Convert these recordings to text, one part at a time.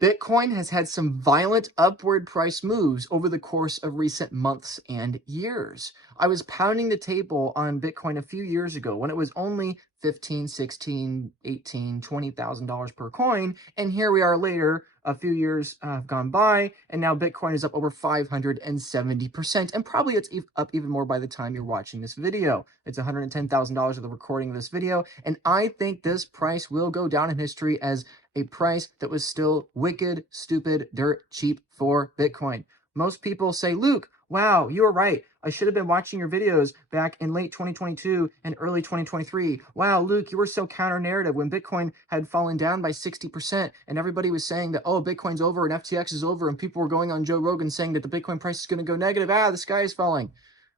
Bitcoin has had some violent upward price moves over the course of recent months and years. I was pounding the table on Bitcoin a few years ago when it was only 15, 16, 18, $20,000 per coin. And here we are later, a few years have gone by, and now Bitcoin is up over 570%. And probably it's up even more by the time you're watching this video. It's $110,000 of the recording of this video. And I think this price will go down in history as a price that was still wicked, stupid, dirt cheap for Bitcoin. Most people say, Luke, wow, you were right. I should have been watching your videos back in late 2022 and early 2023. Wow, Luke, you were so counter-narrative when Bitcoin had fallen down by 60% and everybody was saying that, oh, Bitcoin's over and FTX is over, and people were going on Joe Rogan saying that the Bitcoin price is going to go negative. The sky is falling.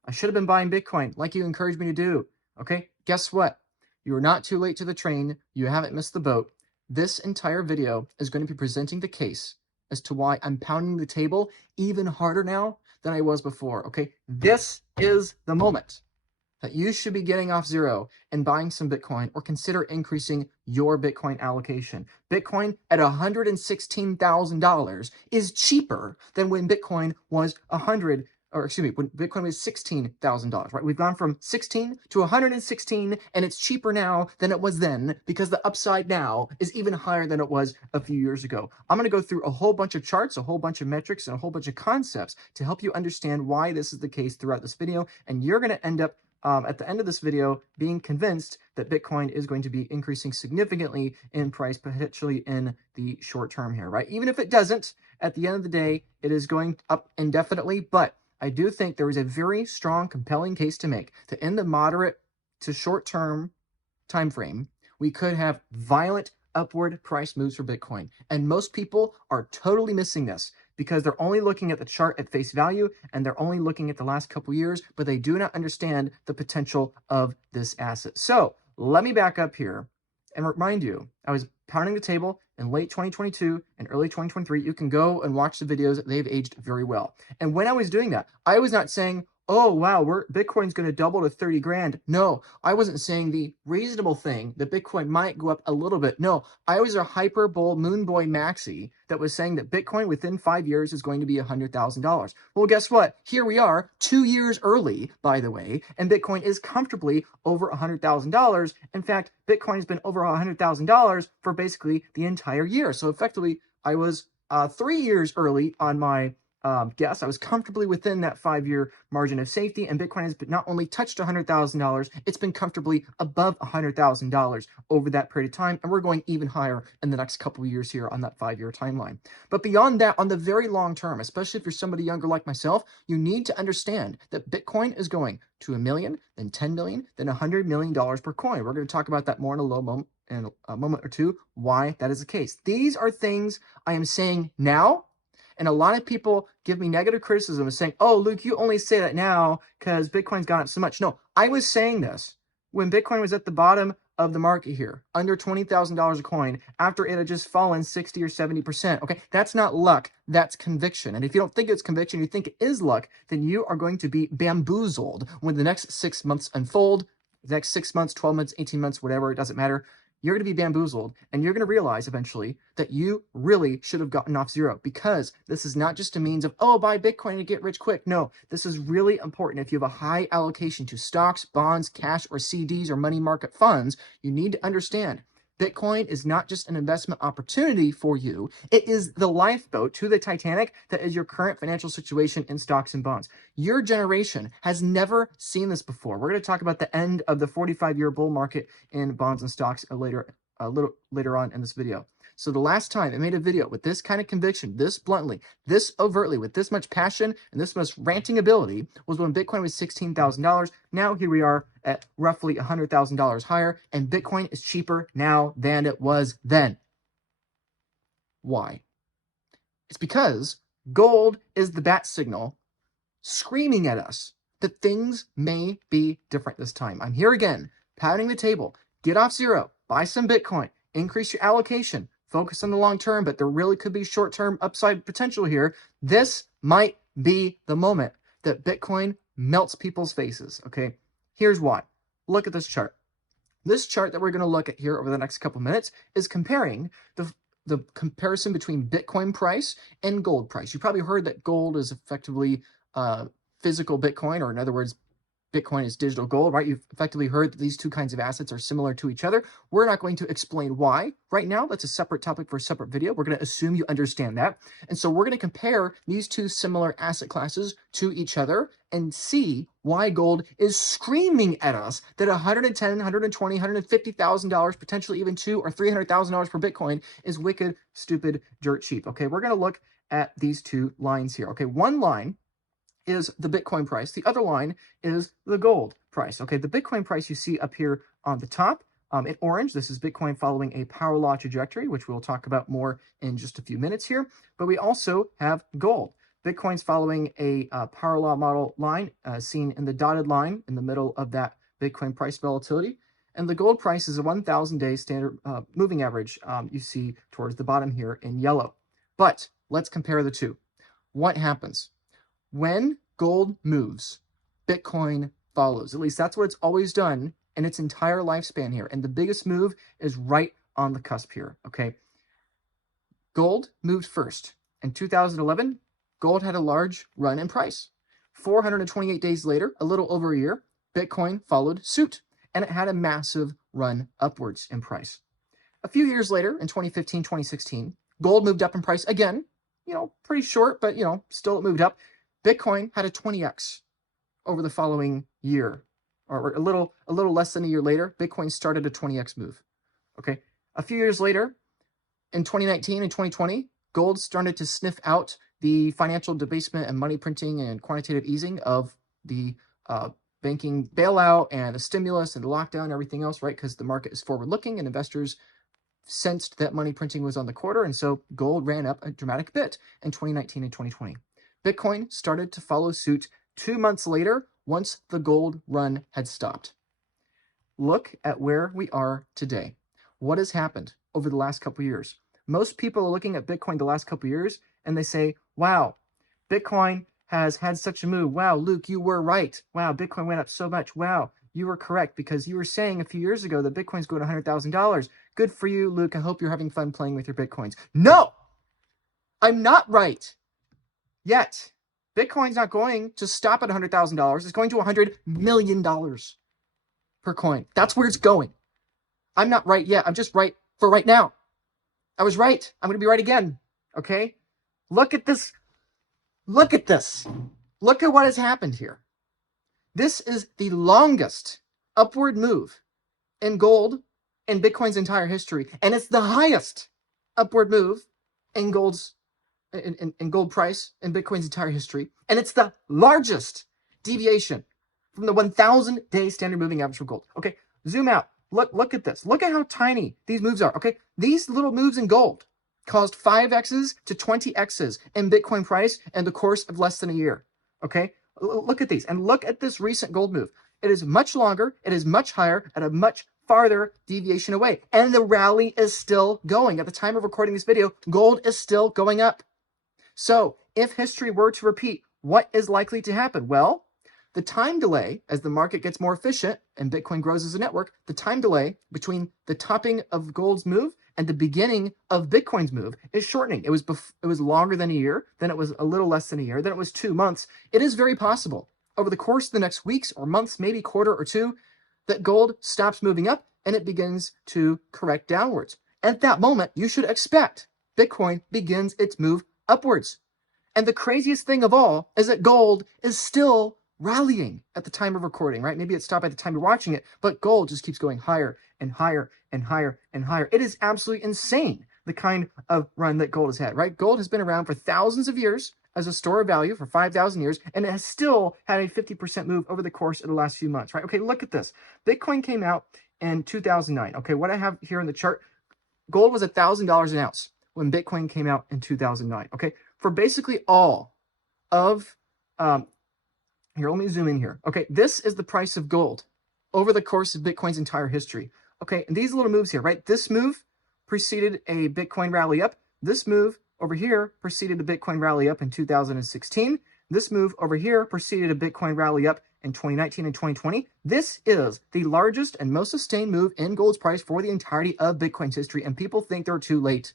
I should have been buying Bitcoin like you encouraged me to do. Okay, guess what? You are not too late to the train. You haven't missed the boat. This entire video is going to be presenting the case as to why I'm pounding the table even harder now than I was before, okay? This is the moment that you should be getting off zero and buying some Bitcoin, or consider increasing your Bitcoin allocation. Bitcoin at $116,000 is cheaper than when Bitcoin was when Bitcoin was $16,000, right? We've gone from 16 to 116, and it's cheaper now than it was then because the upside now is even higher than it was a few years ago. I'm going to go through a whole bunch of charts, a whole bunch of metrics, and a whole bunch of concepts to help you understand why this is the case throughout this video, and you're going to end up at the end of this video being convinced that Bitcoin is going to be increasing significantly in price, potentially in the short term here, right? Even if it doesn't, at the end of the day, it is going up indefinitely, but I do think there is a very strong, compelling case to make that in the moderate to short-term time frame, we could have violent upward price moves for Bitcoin. And most people are totally missing this because they're only looking at the chart at face value, and they're only looking at the last couple years, but they do not understand the potential of this asset. So let me back up here and remind you, I was pounding the table in late 2022 and early 2023. You can go and watch the videos. They've aged very well. And when I was doing that, I was not saying, oh, wow, Bitcoin's going to double to 30 grand. No, I wasn't saying the reasonable thing that Bitcoin might go up a little bit. No, I was a hyper bull moon boy maxi that was saying that Bitcoin within 5 years is going to be $100,000. Well, guess what? Here we are 2 years early, by the way, and Bitcoin is comfortably over $100,000. In fact, Bitcoin has been over $100,000 for basically the entire year. So effectively, I was 3 years early on my guess. I was comfortably within that 5-year margin of safety, and Bitcoin has not only touched $100,000, it's been comfortably above $100,000 over that period of time, and we're going even higher in the next couple of years here on that 5-year timeline. But beyond that, on the very long term, especially if you're somebody younger like myself, you need to understand that Bitcoin is going to $1 million, then $10 million, then $100 million per coin. We're going to talk about that more in a moment or two, why that is the case. These are things I am saying now. And a lot of people give me negative criticism of saying, oh, Luke, you only say that now because Bitcoin's gone up so much. No, I was saying this when Bitcoin was at the bottom of the market here, under $20,000 a coin, after it had just fallen 60 or 70%. Okay, that's not luck, that's conviction. And if you don't think it's conviction, you think it is luck, then you are going to be bamboozled when the next 6 months unfold. The next 6 months, 12 months, 18 months, whatever, it doesn't matter. You're going to be bamboozled, and you're going to realize eventually that you really should have gotten off zero, because this is not just a means of, oh, buy Bitcoin and get rich quick. No, this is really important. If you have a high allocation to stocks, bonds, cash, or CDs, or money market funds, you need to understand Bitcoin is not just an investment opportunity for you. It is the lifeboat to the Titanic that is your current financial situation in stocks and bonds. Your generation has never seen this before. We're going to talk about the end of the 45-year bull market in bonds and stocks a little later on in this video. So the last time I made a video with this kind of conviction, this bluntly, this overtly, with this much passion and this much ranting ability, was when Bitcoin was $16,000. Now here we are at roughly $100,000 higher, and Bitcoin is cheaper now than it was then. Why? It's because gold is the bat signal screaming at us that things may be different this time. I'm here again, pounding the table. Get off zero, buy some Bitcoin, increase your allocation, focus on the long term, but there really could be short-term upside potential here. This might be the moment that Bitcoin melts people's faces, okay? Here's why. Look at this chart. This chart that we're going to look at here over the next couple minutes is comparing the the comparison between Bitcoin price and gold price. You probably heard that gold is effectively physical Bitcoin, or in other words, Bitcoin is digital gold, right? You've effectively heard that these two kinds of assets are similar to each other. We're not going to explain why right now. That's a separate topic for a separate video. We're going to assume you understand that. And so we're going to compare these two similar asset classes to each other and see why gold is screaming at us that $110,000, $120,000, $150,000, potentially even $200,000 or $300,000 per Bitcoin is wicked, stupid, dirt cheap. Okay, we're going to look at these two lines here. Okay, one line is the Bitcoin price. The other line is the gold price. Okay, the Bitcoin price you see up here on the top in orange. This is Bitcoin following a power law trajectory, which we'll talk about more in just a few minutes here. But we also have gold. Bitcoin's following a power law model line seen in the dotted line in the middle of that Bitcoin price volatility. And the gold price is a 1,000-day standard moving average you see towards the bottom here in yellow. But let's compare the two. What happens? When gold moves, Bitcoin follows. At least that's what it's always done in its entire lifespan here. And the biggest move is right on the cusp here, okay? Gold moved first. In 2011, gold had a large run in price. 428 days later, a little over a year, Bitcoin followed suit, and it had a massive run upwards in price. A few years later, in 2015, 2016, gold moved up in price again, pretty short, but, still it moved up. Bitcoin had a 20x over the following year, or a little less than a year later, Bitcoin started a 20x move. Okay, a few years later, in 2019 and 2020, gold started to sniff out the financial debasement and money printing and quantitative easing of the banking bailout and the stimulus and the lockdown and everything else, right? Because the market is forward-looking and investors sensed that money printing was on the quarter, and so gold ran up a dramatic bit in 2019 and 2020. Bitcoin started to follow suit 2 months later once the gold run had stopped. Look at where we are today. What has happened over the last couple of years? Most people are looking at Bitcoin the last couple of years and they say, wow, Bitcoin has had such a move. Wow, Luke, you were right. Wow, Bitcoin went up so much. Wow, you were correct because you were saying a few years ago that Bitcoin's going to $100,000. Good for you, Luke. I hope you're having fun playing with your Bitcoins. No, I'm not right. Yet, Bitcoin's not going to stop at $100,000. It's going to $100 million per coin. That's where it's going. I'm not right yet. I'm just right for right now. I was right. I'm going to be right again. Okay? Look at this. Look at this. Look at what has happened here. This is the longest upward move in gold in Bitcoin's entire history. And it's the highest upward move in gold's in gold price in Bitcoin's entire history. And it's the largest deviation from the 1,000-day standard moving average for gold. Okay, zoom out. Look at this. Look at how tiny these moves are. Okay, these little moves in gold caused 5x's to 20x's in Bitcoin price in the course of less than a year. Okay, look at these. And look at this recent gold move. It is much longer. It is much higher at a much farther deviation away. And the rally is still going. At the time of recording this video, gold is still going up. So if history were to repeat, what is likely to happen? Well, the time delay, as the market gets more efficient and Bitcoin grows as a network, the time delay between the topping of gold's move and the beginning of Bitcoin's move is shortening. It was longer than a year, then it was a little less than a year, then it was 2 months. It is very possible over the course of the next weeks or months, maybe quarter or two, that gold stops moving up and it begins to correct downwards. At that moment, you should expect Bitcoin begins its move upwards. And the craziest thing of all is that gold is still rallying at the time of recording, right? Maybe it stopped at the time you're watching it, but gold just keeps going higher and higher and higher and higher. It is absolutely insane, the kind of run that gold has had, right? Gold has been around for thousands of years as a store of value for 5,000 years, and it has still had a 50% move over the course of the last few months, right? Okay, look at this. Bitcoin came out in 2009. Okay, what I have here in the chart, gold was $1,000 an ounce when Bitcoin came out in 2009. Okay, for basically all of, here, let me zoom in here. Okay, this is the price of gold over the course of Bitcoin's entire history. Okay, and these little moves here, right? This move preceded a Bitcoin rally up. This move over here preceded a Bitcoin rally up in 2016. This move over here preceded a Bitcoin rally up in 2019 and 2020. This is the largest and most sustained move in gold's price for the entirety of Bitcoin's history, and people think they're too late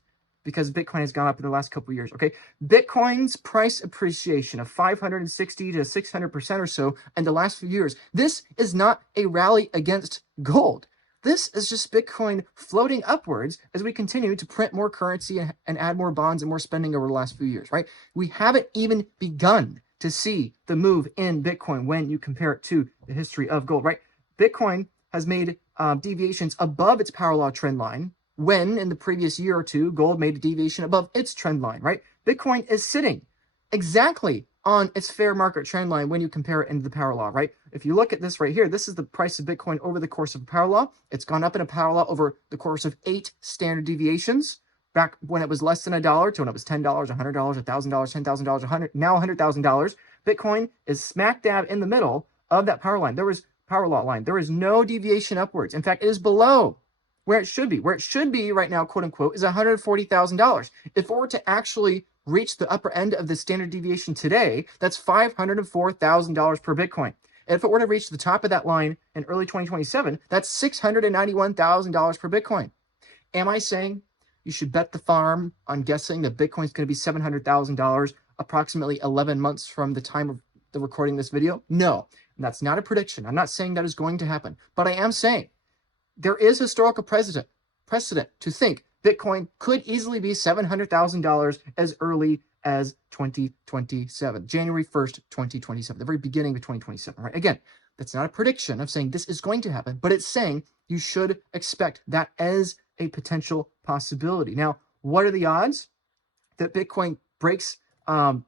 because Bitcoin has gone up in the last couple of years, okay? Bitcoin's price appreciation of 560 to 600% or so in the last few years, this is not a rally against gold. This is just Bitcoin floating upwards as we continue to print more currency and add more bonds and more spending over the last few years, right? We haven't even begun to see the move in Bitcoin when you compare it to the history of gold, right? Bitcoin has made deviations above its power law trend line when in the previous year or two, gold made a deviation above its trend line, right? Bitcoin is sitting exactly on its fair market trend line when you compare it into the power law, right? If you look at this right here, this is the price of Bitcoin over the course of a power law. It's gone up in a power law over the course of 8 standard deviations, back when it was less than $1 to when it was $10, $100, $1,000, $10,000, $100, now $100,000. Bitcoin is smack dab in the middle of that power line. There was power law line. There is no deviation upwards. In fact, it is below where it should be. Where it should be right now, quote unquote, is $140,000. If it were to actually reach the upper end of the standard deviation today, that's $504,000 per Bitcoin. And if it were to reach the top of that line in early 2027, that's $691,000 per Bitcoin. Am I saying you should bet the farm on guessing that Bitcoin's going to be $700,000 approximately 11 months from the time of the recording this video? No, that's not a prediction. I'm not saying that is going to happen, but I am saying there is historical precedent to think Bitcoin could easily be $700,000 as early as 2027, January 1st, 2027, the very beginning of 2027, right? Again, that's not a prediction of saying this is going to happen, but it's saying you should expect that as a potential possibility. Now, what are the odds that Bitcoin breaks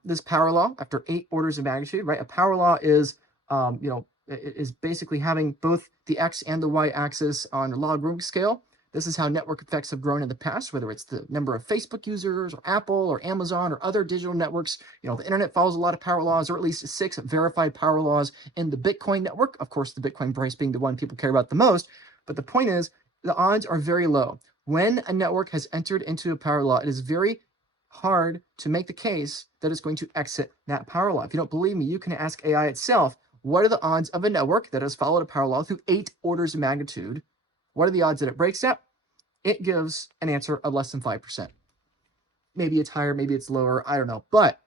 this power law after 8 orders of magnitude, right? A power law is, is basically having both the X and the Y axis on a logarithmic scale. This is how network effects have grown in the past, whether it's the number of Facebook users or Apple or Amazon or other digital networks. The internet follows a lot of power laws, or at least 6 verified power laws in the Bitcoin network. Of course, the Bitcoin price being the one people care about the most. But the point is, the odds are very low. When a network has entered into a power law, it is very hard to make the case that it's going to exit that power law. If you don't believe me, you can ask AI itself, what are the odds of a network that has followed a power law through 8 orders of magnitude? What are the odds that it breaks that? It gives an answer of less than 5%. Maybe it's higher, maybe it's lower, I don't know. But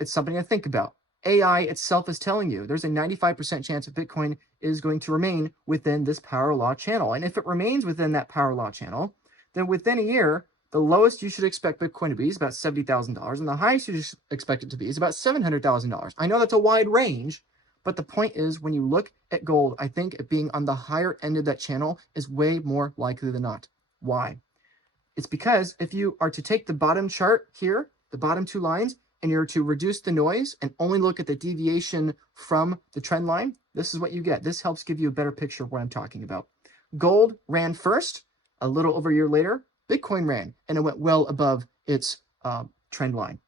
it's something to think about. AI itself is telling you there's a 95% chance that Bitcoin is going to remain within this power law channel. And if it remains within that power law channel, then within a year, the lowest you should expect Bitcoin to be is about $70,000, and the highest you should expect it to be is about $700,000. I know that's a wide range, but the point is, when you look at gold, I think it being on the higher end of that channel is way more likely than not. Why? It's because if you are to take the bottom chart here, the bottom 2 lines, and you're to reduce the noise and only look at the deviation from the trend line, this is what you get. This helps give you a better picture of what I'm talking about. Gold ran first, a little over a year later. Bitcoin ran, and it went well above its trend line.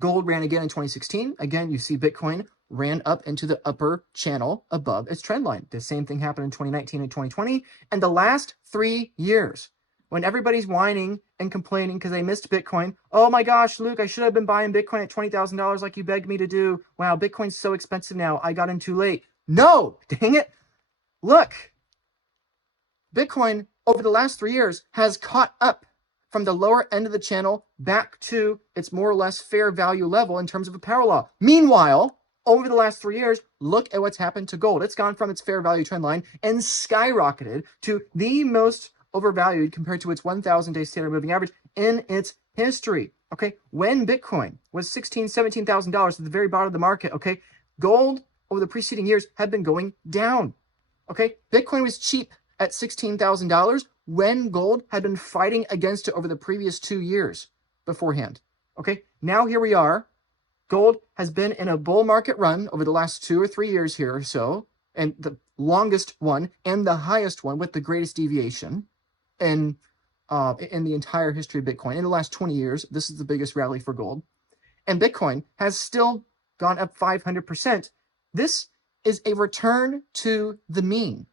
Gold ran again in 2016. Again, you see Bitcoin ran up into the upper channel above its trend line. The same thing happened in 2019 and 2020. And the last 3 years, when everybody's whining and complaining because they missed Bitcoin, oh my gosh, Luke, I should have been buying Bitcoin at $20,000 like you begged me to do. Wow, Bitcoin's so expensive now. I got in too late. No, dang it. Look, Bitcoin over the last 3 years has caught up from the lower end of the channel back to its more or less fair value level in terms of a power law. Meanwhile, over the last 3 years, look at what's happened to gold. It's gone from its fair value trend line and skyrocketed to the most overvalued compared to its 1,000-day standard moving average in its history. Okay, when Bitcoin was $16,000, $17,000 at the very bottom of the market, okay, gold over the preceding years had been going down. Okay, Bitcoin was cheap at $16,000 when gold had been fighting against it over the previous 2 years beforehand. Okay, now here we are. Gold has been in a bull market run over the last 2 or 3 years here or so, and the longest one and the highest one with the greatest deviation in the entire history of Bitcoin. In the last 20 years, this is the biggest rally for gold. And Bitcoin has still gone up 500%. This is a return to the mean.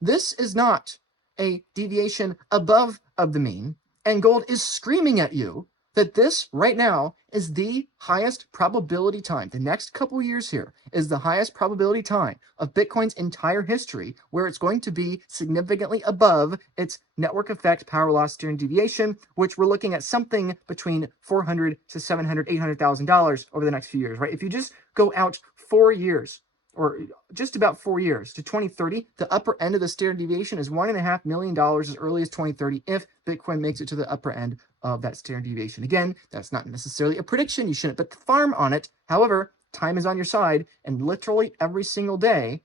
This is not a deviation above of the mean, and gold is screaming at you that this right now is the highest probability time. The next couple years here is the highest probability time of Bitcoin's entire history, where it's going to be significantly above its network effect power law standard deviation, which we're looking at something between $400 to $700, $800,000 over the next few years, right? If you just go out 4 years, or just about 4 years to 2030, the upper end of the standard deviation is $1.5 million as early as 2030 if Bitcoin makes it to the upper end of that standard deviation. Again, that's not necessarily a prediction. You shouldn't bet the farm on it. However, time is on your side, and literally every single day,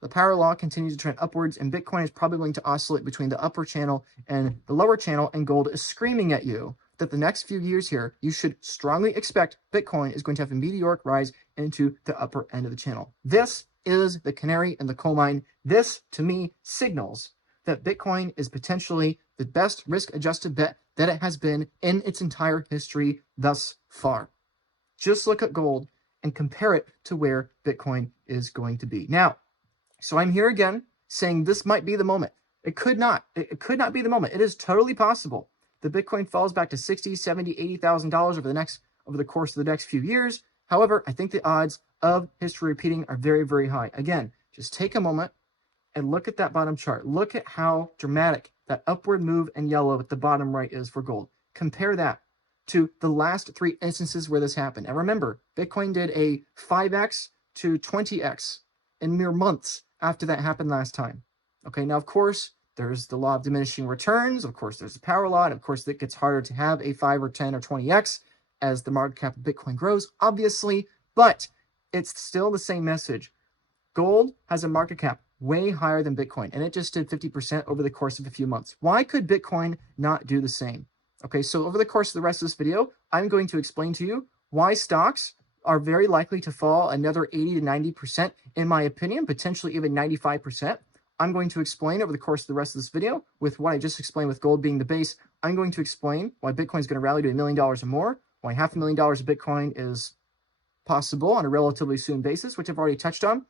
the power law continues to trend upwards, and Bitcoin is probably going to oscillate between the upper channel and the lower channel, and gold is screaming at you that the next few years here, you should strongly expect Bitcoin is going to have a meteoric rise into the upper end of the channel. This is the canary in the coal mine. This, to me, signals that Bitcoin is potentially the best risk-adjusted bet that it has been in its entire history thus far. Just look at gold and compare it to where Bitcoin is going to be. Now, so I'm here again saying this might be the moment. It could not. It could not be the moment. It is totally possible that Bitcoin falls back to $60,000, $70,000, $80,000 over the course of the next few years. However, I think the odds of history repeating are very, very high. Again, just take a moment and look at that bottom chart. Look at how dramatic that upward move in yellow at the bottom right is for gold. Compare that to the last 3 instances where this happened. And remember, Bitcoin did a 5x to 20x in mere months after that happened last time. Okay, now, of course, there's the law of diminishing returns. Of course, there's the power law. And of course, it gets harder to have a 5 or 10 or 20x as the market cap of Bitcoin grows, obviously. But it's still the same message. Gold has a market cap way higher than Bitcoin, and it just did 50% over the course of a few months. Why could Bitcoin not do the same? Okay, so over the course of the rest of this video, I'm going to explain to you why stocks are very likely to fall another 80 to 90%, in my opinion, potentially even 95%. I'm going to explain over the course of the rest of this video, with what I just explained with gold being the base, I'm going to explain why Bitcoin is going to rally to $1 million or more, why $500,000 of Bitcoin is possible on a relatively soon basis, which I've already touched on,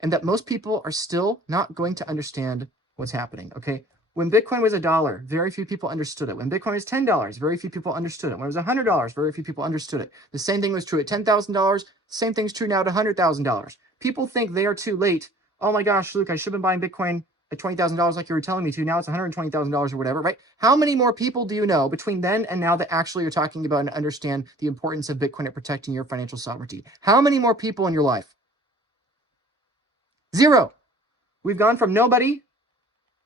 and that most people are still not going to understand what's happening, okay? When Bitcoin was $1, very few people understood it. When Bitcoin was $10, very few people understood it. When it was $100, very few people understood it. The same thing was true at $10,000. Same thing's true now at $100,000. People think they are too late. Oh my gosh, Luke, I should have been buying Bitcoin at $20,000 like you were telling me to. Now it's $120,000 or whatever, right? How many more people do you know between then and now that actually are talking about and understand the importance of Bitcoin at protecting your financial sovereignty? How many more people in your life? 0. We've gone from nobody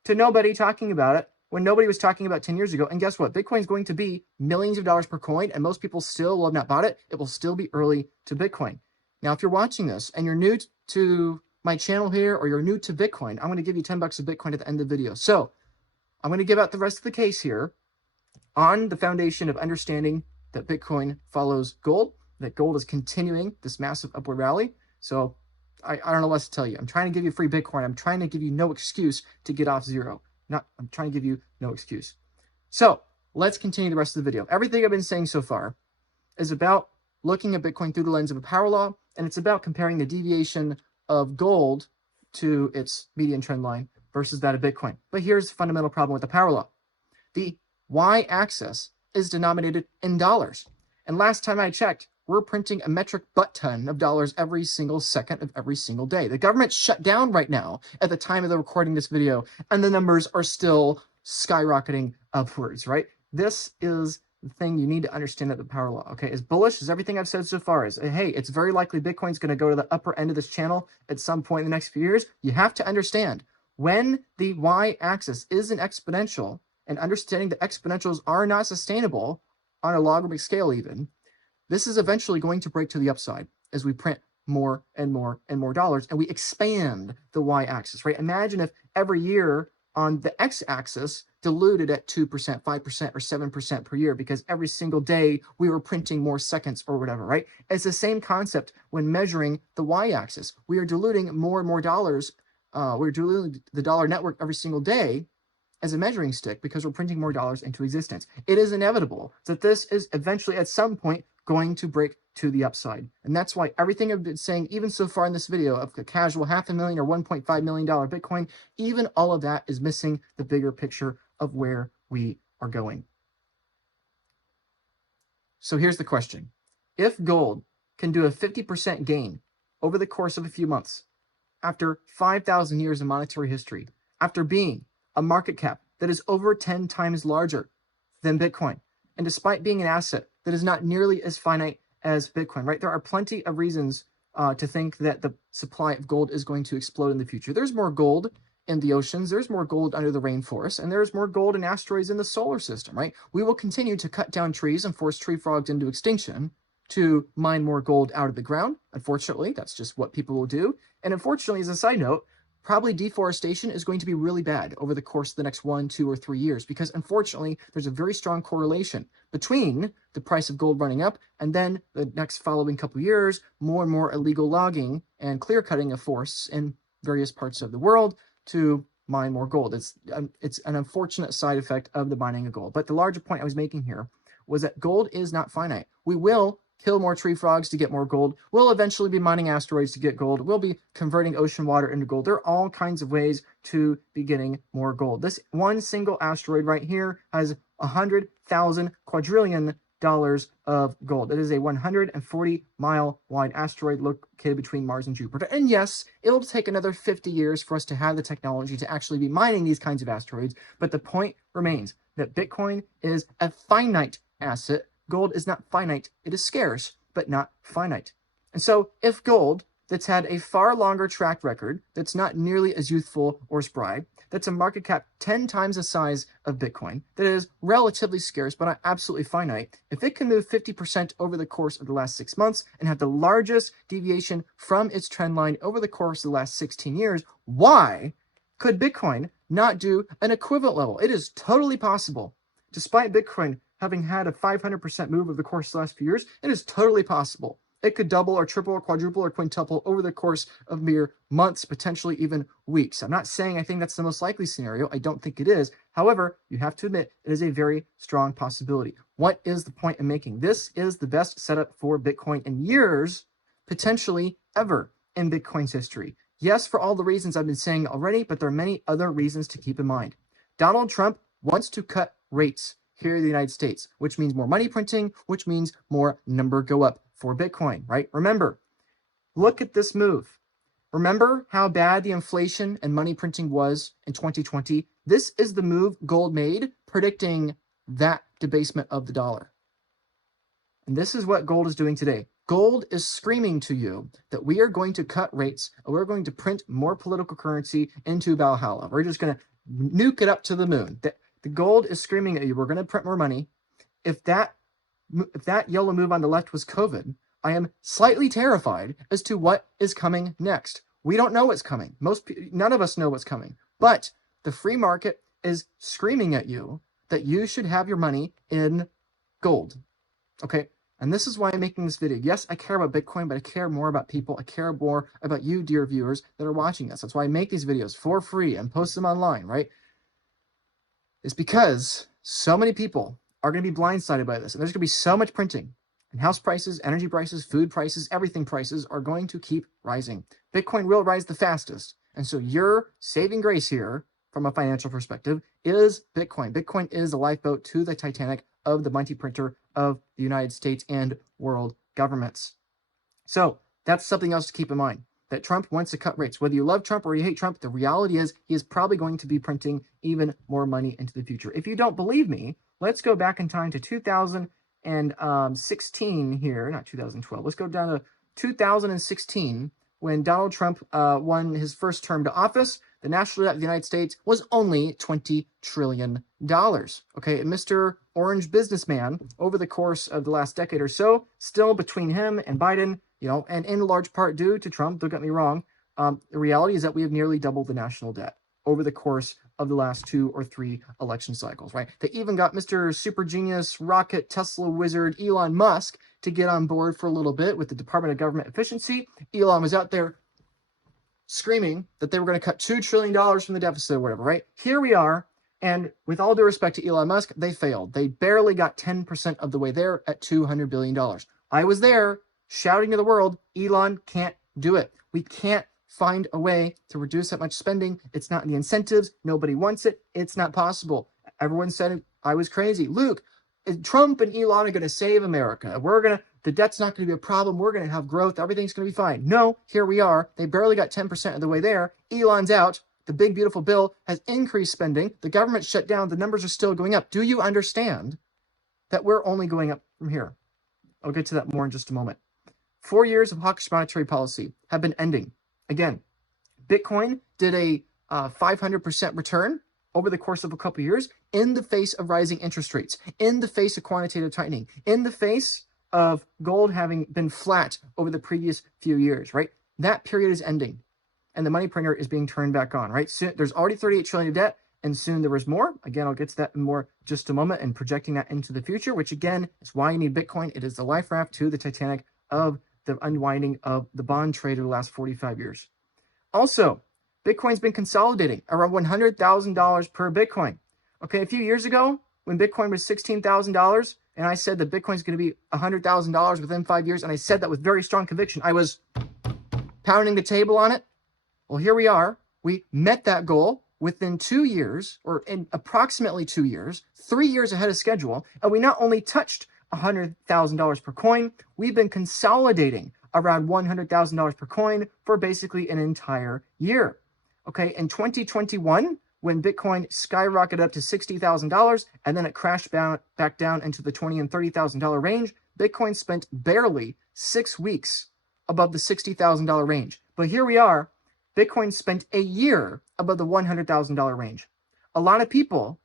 to nobody talking about it when nobody was talking about 10 years ago. And guess what? Bitcoin is going to be millions of dollars per coin, and most people still will have not bought it. It will still be early to Bitcoin. Now, if you're watching this and you're new to my channel here, or you're new to Bitcoin, I'm going to give you $10 of Bitcoin at the end of the video. So I'm going to give out the rest of the case here on the foundation of understanding that Bitcoin follows gold, that gold is continuing this massive upward rally. So I don't know what to tell you. I'm trying to give you free Bitcoin. I'm trying to give you no excuse to get off zero. I'm trying to give you no excuse. So let's continue the rest of the video. Everything I've been saying so far is about looking at Bitcoin through the lens of a power law, and it's about comparing the deviation of gold to its median trend line versus that of Bitcoin. But here's the fundamental problem with the power law. The y-axis is denominated in dollars. And last time I checked, we're printing a metric butt ton of dollars every single second of every single day. The government's shut down right now at the time of the recording this video, and the numbers are still skyrocketing upwards, right? This is the thing you need to understand at the power law, okay? As bullish as everything I've said so far is, hey, it's very likely Bitcoin's going to go to the upper end of this channel at some point in the next few years. You have to understand, when the y-axis is an exponential, and understanding that exponentials are not sustainable on a logarithmic scale even, this is eventually going to break to the upside as we print more and more and more dollars, and we expand the y-axis, right? Imagine if every year on the x-axis diluted at 2%, 5%, or 7% per year, because every single day we were printing more seconds or whatever, right? It's the same concept when measuring the y-axis. We are diluting more and more dollars. We're diluting the dollar network every single day as a measuring stick because we're printing more dollars into existence. It is inevitable that this is eventually at some point going to break to the upside. And that's why everything I've been saying, even so far in this video, of the casual $500,000 or $1.5 million Bitcoin, even all of that is missing the bigger picture of where we are going. So here's the question. If gold can do a 50% gain over the course of a few months, after 5,000 years of monetary history, after being a market cap that is over 10 times larger than Bitcoin, and despite being an asset that is not nearly as finite as Bitcoin, right? There are plenty of reasons to think that the supply of gold is going to explode in the future. There's more gold in the oceans, there's more gold under the rainforest, and there's more gold and asteroids in the solar system, right? We will continue to cut down trees and force tree frogs into extinction to mine more gold out of the ground. Unfortunately, that's just what people will do. And unfortunately, as a side note, probably deforestation is going to be really bad over the course of the next 1, 2, or 3 years, because unfortunately, there's a very strong correlation between the price of gold running up and then the next following couple years, more and more illegal logging and clear cutting of forests in various parts of the world to mine more gold. It's an unfortunate side effect of the mining of gold. But the larger point I was making here was that gold is not finite. We will kill more tree frogs to get more gold. We'll eventually be mining asteroids to get gold. We'll be converting ocean water into gold. There are all kinds of ways to be getting more gold. This one single asteroid right here has 100,000 quadrillion dollars of gold. It is a 140-mile wide asteroid located between Mars and Jupiter. And yes, it'll take another 50 years for us to have the technology to actually be mining these kinds of asteroids. But the point remains that Bitcoin is a finite asset. Gold is not finite. It is scarce, but not finite. And so if gold, that's had a far longer track record, that's not nearly as youthful or spry, that's a market cap 10 times the size of Bitcoin, that is relatively scarce, but not absolutely finite, if it can move 50% over the course of the last 6 months and have the largest deviation from its trend line over the course of the last 16 years, why could Bitcoin not do an equivalent level? It is totally possible. Despite Bitcoin having had a 500% move over the course of the last few years, it is totally possible. It could double or triple or quadruple or quintuple over the course of mere months, potentially even weeks. I'm not saying I think that's the most likely scenario. I don't think it is. However, you have to admit it is a very strong possibility. What is the point in making? This is the best setup for Bitcoin in years, potentially ever in Bitcoin's history. Yes, for all the reasons I've been saying already, but there are many other reasons to keep in mind. Donald Trump wants to cut rates here in the United States, which means more money printing, which means more number go up for Bitcoin, right? Remember, look at this move. Remember how bad the inflation and money printing was in 2020? This is the move gold made, predicting that debasement of the dollar. And this is what gold is doing today. Gold is screaming to you that we are going to cut rates and we're going to print more political currency into Valhalla. We're just going to nuke it up to the moon. The gold is screaming at you, we're going to print more money. If that yellow move on the left was COVID, I am slightly terrified as to what is coming next. We don't know what's coming. None of us know what's coming. But the free market is screaming at you that you should have your money in gold. Okay? And this is why I'm making this video. Yes, I care about Bitcoin, but I care more about people. I care more about you, dear viewers, that are watching this. That's why I make these videos for free and post them online, right? It's because so many people are going to be blindsided by this. And there's going to be so much printing. And house prices, energy prices, food prices, everything prices are going to keep rising. Bitcoin will rise the fastest. And so your saving grace here, from a financial perspective, is Bitcoin. Bitcoin is the lifeboat to the Titanic of the money printer of the United States and world governments. So that's something else to keep in mind. That Trump wants to cut rates. Whether you love Trump or you hate Trump, the reality is he is probably going to be printing even more money into the future. If you don't believe me, let's go back in time to 2016 here, not 2012. Let's go down to 2016 when Donald Trump won his first term to office. The national debt of the United States was only $20 trillion. Okay, Mr. Orange businessman, over the course of the last decade or so, still between him and Biden, and in large part due to Trump, don't get me wrong, the reality is that we have nearly doubled the national debt over the course of the last 2 or 3 election cycles, right? They even got Mr. Super Genius, Rocket, Tesla wizard, Elon Musk to get on board for a little bit with the Department of Government Efficiency. Elon was out there screaming that they were going to cut $2 trillion from the deficit or whatever, right? Here we are. And with all due respect to Elon Musk, they failed. They barely got 10% of the way there at $200 billion. I was there shouting to the world, Elon can't do it. We can't find a way to reduce that much spending. It's not in the incentives. Nobody wants it. It's not possible. Everyone said I was crazy. Luke, Trump and Elon are going to save America. The debt's not going to be a problem. We're going to have growth. Everything's going to be fine. No, here we are. They barely got 10% of the way there. Elon's out. The big, beautiful bill has increased spending. The government shut down. The numbers are still going up. Do you understand that we're only going up from here? I'll get to that more in just a moment. 4 years of hawkish monetary policy have been ending. Again, Bitcoin did a 500% return over the course of a couple of years in the face of rising interest rates, in the face of quantitative tightening, in the face of gold having been flat over the previous few years, right? That period is ending and the money printer is being turned back on, right? Soon, there's already 38 trillion of debt and soon there was more. Again, I'll get to that in more just a moment and projecting that into the future, which again is why you need Bitcoin. It is the life raft to the Titanic of the unwinding of the bond trade of the last 45 years. Also, Bitcoin's been consolidating around $100,000 per Bitcoin. Okay, a few years ago, when Bitcoin was $16,000, and I said that Bitcoin's going to be $100,000 within 5 years, and I said that with very strong conviction, I was pounding the table on it. Well, here we are. We met that goal within 2 years, or in approximately 2 years, 3 years ahead of schedule, and we not only touched $100,000 per coin, we've been consolidating around $100,000 per coin for basically an entire year. Okay, in 2021, when Bitcoin skyrocketed up to $60,000 and then it crashed back down into the $20,000 and $30,000 range, Bitcoin spent barely 6 weeks above the $60,000 range. But here we are, Bitcoin spent a year above the $100,000 range. A lot of people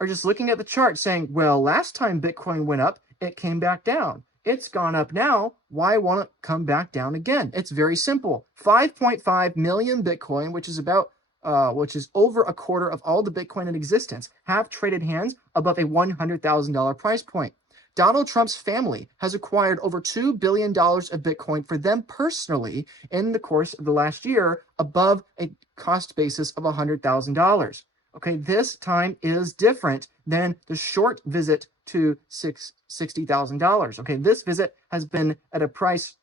are just looking at the chart saying, well, last time Bitcoin went up, it came back down. It's gone up now. Why won't it come back down again? It's very simple. 5.5 million Bitcoin, which is over a quarter of all the Bitcoin in existence, have traded hands above a $100,000 price point. Donald Trump's family has acquired over $2 billion of Bitcoin for them personally in the course of the last year above a cost basis of $100,000. Okay, this time is different than the short visit to $60,000. Okay, this visit has been at a price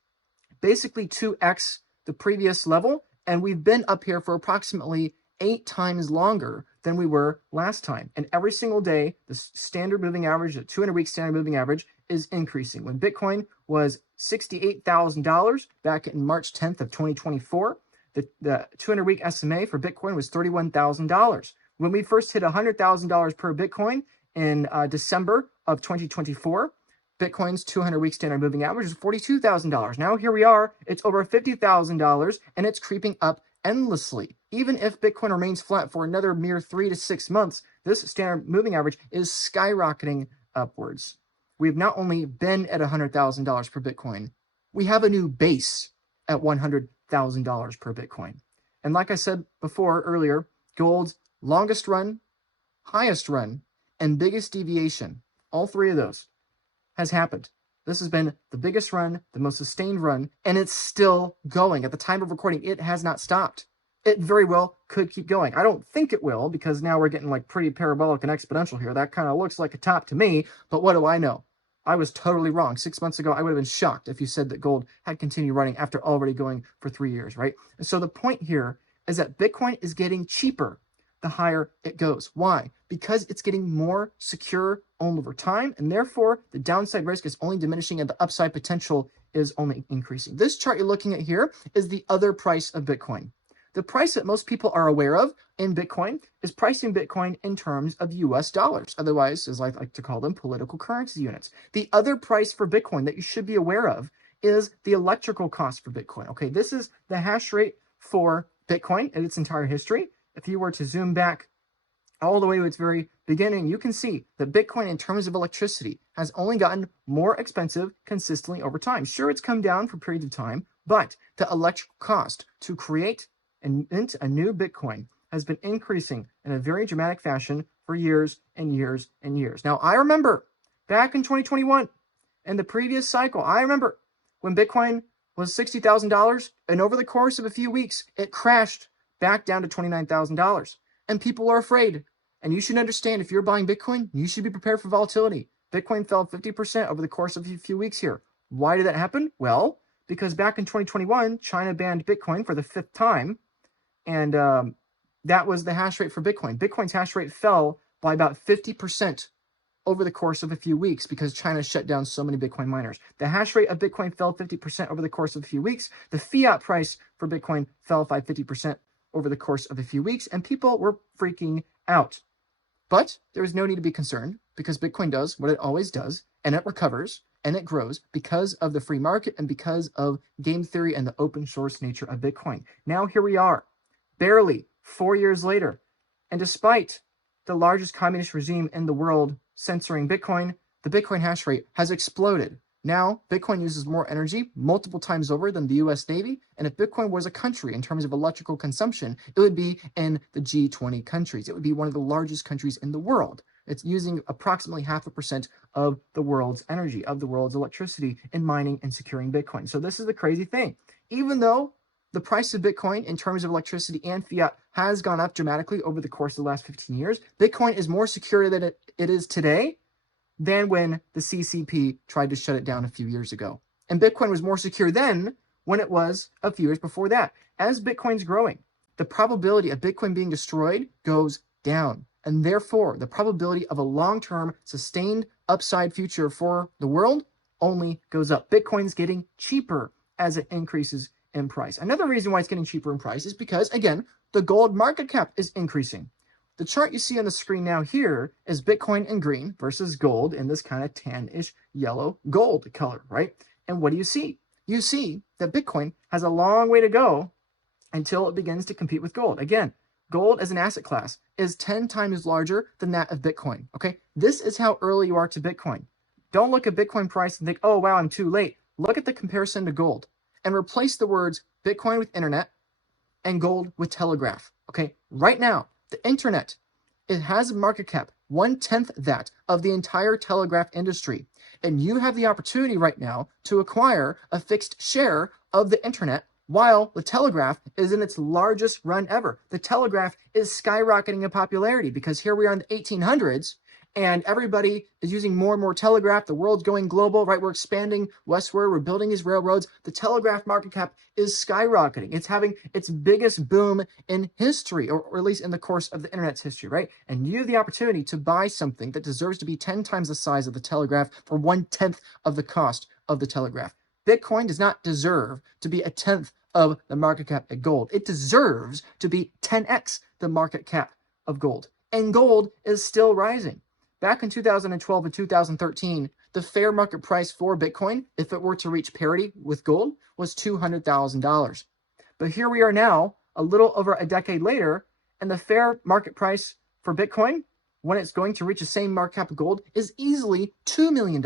basically 2x the previous level, and we've been up here for approximately 8 times longer than we were last time. And every single day, the standard moving average, the 200-week standard moving average, is increasing. When Bitcoin was $68,000 back in March 10th of 2024, the 200-week SMA for Bitcoin was $31,000. When we first hit $100,000 per Bitcoin in December of 2024, Bitcoin's 200-week standard moving average is $42,000. Now here we are, it's over $50,000, and it's creeping up endlessly. Even if Bitcoin remains flat for another mere 3 to 6 months, this standard moving average is skyrocketing upwards. We've not only been at $100,000 per Bitcoin, we have a new base at $100,000 per Bitcoin. And like I said before earlier, gold's longest run, highest run, and biggest deviation, all three of those, has happened. This has been the biggest run, the most sustained run, and it's still going. At the time of recording, it has not stopped. It very well could keep going. I don't think it will, because now we're getting like pretty parabolic and exponential here. That kind of looks like a top to me, but what do I know? I was totally wrong. 6 months ago, I would have been shocked if you said that gold had continued running after already going for 3 years, right? And so the point here is that Bitcoin is getting cheaper the higher it goes. Why? Because it's getting more secure over time, and therefore the downside risk is only diminishing and the upside potential is only increasing. This chart you're looking at here is the other price of Bitcoin. The price that most people are aware of in Bitcoin is pricing Bitcoin in terms of US dollars, otherwise, as I like to call them, political currency units. The other price for Bitcoin that you should be aware of is the electrical cost for Bitcoin. Okay, this is the hash rate for Bitcoin in its entire history. If you were to zoom back all the way to its very beginning, you can see that Bitcoin in terms of electricity has only gotten more expensive consistently over time. Sure, it's come down for periods of time, but the electrical cost to create and mint a new Bitcoin has been increasing in a very dramatic fashion for years and years and years. Now, I remember back in 2021, in the previous cycle, I remember when Bitcoin was $60,000, and over the course of a few weeks, it crashed back down to $29,000. And people are afraid. And you should understand, if you're buying Bitcoin, you should be prepared for volatility. Bitcoin fell 50% over the course of a few weeks here. Why did that happen? Well, because back in 2021, China banned Bitcoin for the 5th time. And that was the hash rate for Bitcoin. Bitcoin's hash rate fell by about 50% over the course of a few weeks because China shut down so many Bitcoin miners. The hash rate of Bitcoin fell 50% over the course of a few weeks. The fiat price for Bitcoin fell by 50% over the course of a few weeks, and people were freaking out. But there is no need to be concerned because Bitcoin does what it always does, and it recovers and it grows because of the free market and because of game theory and the open source nature of Bitcoin. Now here we are, barely 4 years later, and despite the largest communist regime in the world censoring Bitcoin, the Bitcoin hash rate has exploded. Now, Bitcoin uses more energy multiple times over than the US Navy, and if Bitcoin was a country in terms of electrical consumption, it would be in the G20 countries. It would be one of the largest countries in the world. It's using approximately 0.5% of the world's energy, of the world's electricity in mining and securing Bitcoin. So this is the crazy thing. Even though the price of Bitcoin in terms of electricity and fiat has gone up dramatically over the course of the last 15 years, Bitcoin is more secure than it is today than when the CCP tried to shut it down a few years ago. And Bitcoin was more secure then when it was a few years before that. As Bitcoin's growing, the probability of Bitcoin being destroyed goes down. And therefore, the probability of a long-term sustained upside future for the world only goes up. Bitcoin's getting cheaper as it increases in price. Another reason why it's getting cheaper in price is because, again, the gold market cap is increasing. The chart you see on the screen now here is Bitcoin in green versus gold in this kind of tan-ish yellow gold color, right? And what do you see? You see that Bitcoin has a long way to go until it begins to compete with gold. Again, gold as an asset class is 10 times larger than that of Bitcoin, okay? This is how early you are to Bitcoin. Don't look at Bitcoin price and think, oh, wow, I'm too late. Look at the comparison to gold and replace the words Bitcoin with internet and gold with telegraph, okay? Right now, the internet, it has a market cap 1/10 that of the entire telegraph industry. And you have the opportunity right now to acquire a fixed share of the internet while the telegraph is in its largest run ever. The telegraph is skyrocketing in popularity because here we are in the 1800s and everybody is using more and more telegraph. The world's going global, right? We're expanding westward. We're building these railroads. The telegraph market cap is skyrocketing. It's having its biggest boom in history, or at least in the course of the internet's history, right? And you have the opportunity to buy something that deserves to be 10 times the size of the telegraph for 1/10 of the cost of the telegraph. Bitcoin does not deserve to be 1/10 of the market cap of gold. It deserves to be 10x the market cap of gold. And gold is still rising. Back in 2012 and 2013, the fair market price for Bitcoin, if it were to reach parity with gold, was $200,000. But here we are now, a little over a decade later, and the fair market price for Bitcoin, when it's going to reach the same market cap of gold, is easily $2 million.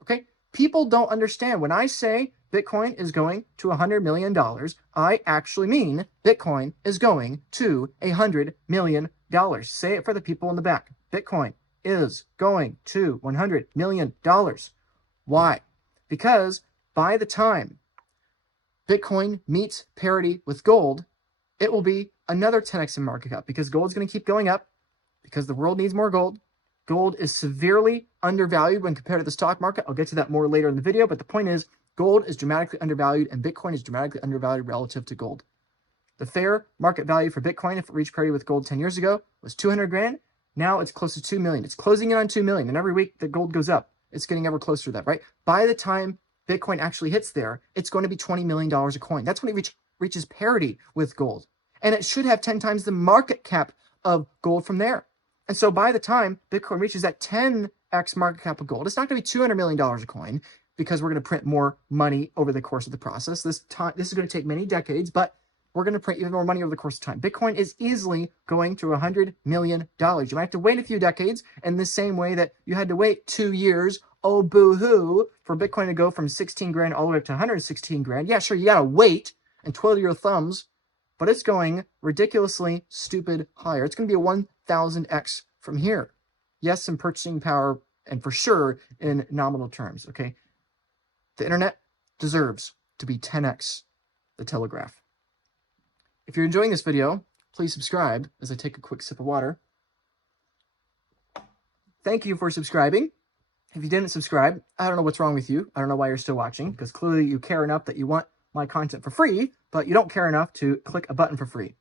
Okay? People don't understand. When I say Bitcoin is going to $100 million, I actually mean Bitcoin is going to $100 million. Say it for the people in the back. Bitcoin is going to $100 million. Why? Because by the time Bitcoin meets parity with gold, it will be another 10x in market cap because gold's going to keep going up because the world needs more gold. Gold is severely undervalued when compared to the stock market. I'll get to that more later in the video, but the point is gold is dramatically undervalued and Bitcoin is dramatically undervalued relative to gold. The fair market value for Bitcoin, if it reached parity with gold 10 years ago, was 200 grand. Now it's close to 2 million. It's closing in on 2 million. And every week that gold goes up, it's getting ever closer to that, right? By the time Bitcoin actually hits there, it's going to be $20 million a coin. That's when it reaches parity with gold. And it should have 10 times the market cap of gold from there. And so by the time Bitcoin reaches that 10x market cap of gold, it's not going to be $200 million a coin because we're going to print more money over the course of the process. This is going to take many decades, but we're going to print even more money over the course of time. Bitcoin is easily going to $100 million. You might have to wait a few decades in the same way that you had to wait 2 years, oh boo-hoo, for Bitcoin to go from 16 grand all the way up to 116 grand. Yeah, sure, you got to wait and twiddle your thumbs, but it's going ridiculously stupid higher. It's going to be a 1,000x from here. Yes, in purchasing power and for sure in nominal terms, okay? The internet deserves to be 10x the telegraph. If you're enjoying this video, please subscribe as I take a quick sip of water. Thank you for subscribing. If you didn't subscribe, I don't know what's wrong with you. I don't know why you're still watching, because clearly you care enough that you want my content for free, but you don't care enough to click a button for free.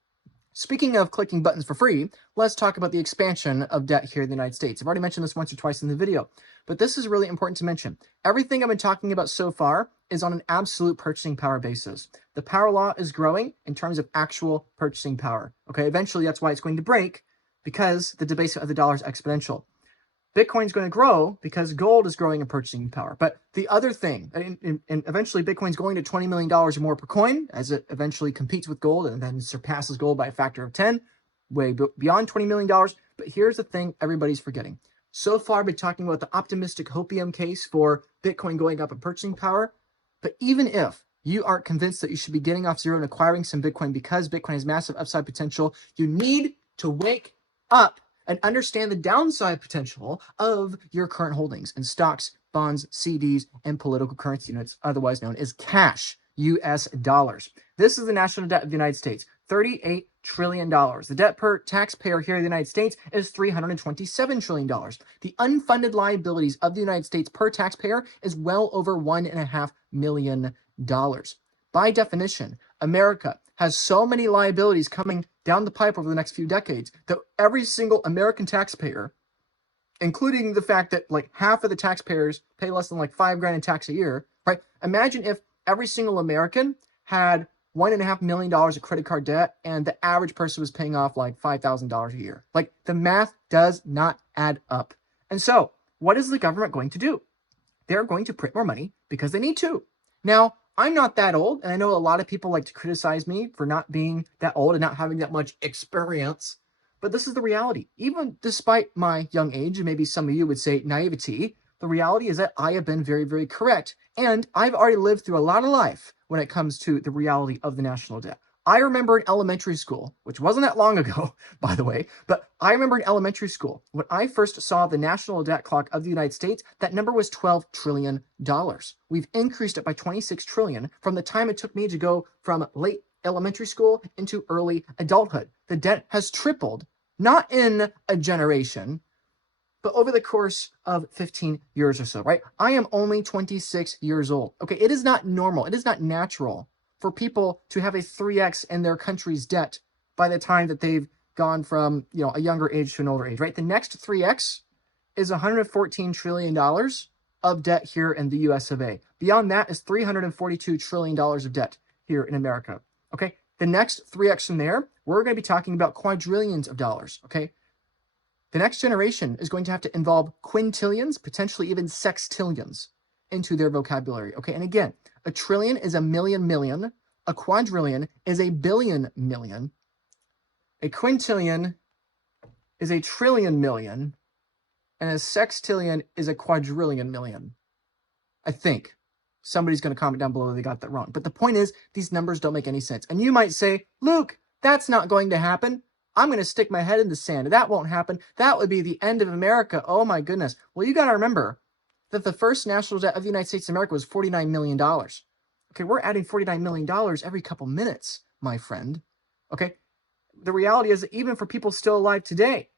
speaking of clicking buttons for free, let's talk about the expansion of debt here in the United States. I've already mentioned this once or twice in the video, but this is really important to mention. Everything I've been talking about so far is on an absolute purchasing power basis. The power law is growing in terms of actual purchasing power. Okay, eventually that's why it's going to break, because the debasement of the dollar is exponential. Bitcoin's going to grow because gold is growing in purchasing power. But the other thing, and eventually Bitcoin's going to $20 million or more per coin as it eventually competes with gold and then surpasses gold by a factor of 10, way beyond $20 million. But here's the thing everybody's forgetting. So far, I've been talking about the optimistic hopium case for Bitcoin going up in purchasing power. But even if you aren't convinced that you should be getting off zero and acquiring some Bitcoin because Bitcoin has massive upside potential, you need to wake up and understand the downside potential of your current holdings in stocks, bonds, CDs, and political currency units, otherwise known as cash, US dollars. This is the national debt of the United States, $38 trillion. The debt per taxpayer here in the United States is $327 trillion. The unfunded liabilities of the United States per taxpayer is well over $1.5 million. By definition, America has so many liabilities coming down the pipe over the next few decades that every single American taxpayer, including the fact that like half of the taxpayers pay less than like $5,000 in tax a year, right? Imagine if every single American had $1.5 million of credit card debt and the average person was paying off like $5,000 a year. Like, the math does not add up. And so what is the government going to do? They're going to print more money because they need to. Now, I'm not that old, and I know a lot of people like to criticize me for not being that old and not having that much experience, but this is the reality. Even despite my young age, and maybe some of you would say naivety, the reality is that I have been very, very correct, and I've already lived through a lot of life when it comes to the reality of the national debt. I remember in elementary school, which wasn't that long ago, by the way, but I remember in elementary school, when I first saw the national debt clock of the United States, that number was $12 trillion. We've increased it by $26 trillion from the time it took me to go from late elementary school into early adulthood. The debt has tripled, not in a generation, but over the course of 15 years or so, right? I am only 26 years old. Okay, it is not normal. It is not natural for people to have a 3x in their country's debt by the time that they've gone from, a younger age to an older age, right? The next 3x is $114 trillion of debt here in the US of A. Beyond that is $342 trillion of debt here in America, okay? The next 3x from there, we're going to be talking about quadrillions of dollars, okay? The next generation is going to have to involve quintillions, potentially even sextillions into their vocabulary, okay? And again, a trillion is a million million. A quadrillion is a billion million. A quintillion is a trillion million. And a sextillion is a quadrillion million. I think. Somebody's going to comment down below that they got that wrong. But the point is, these numbers don't make any sense. And you might say, Luke, that's not going to happen. I'm going to stick my head in the sand. That won't happen. That would be the end of America. Oh my goodness. Well, you got to remember that the first national debt of the United States of America was $49 million. Okay, we're adding $49 million every couple minutes, my friend. Okay, the reality is that even for people still alive today,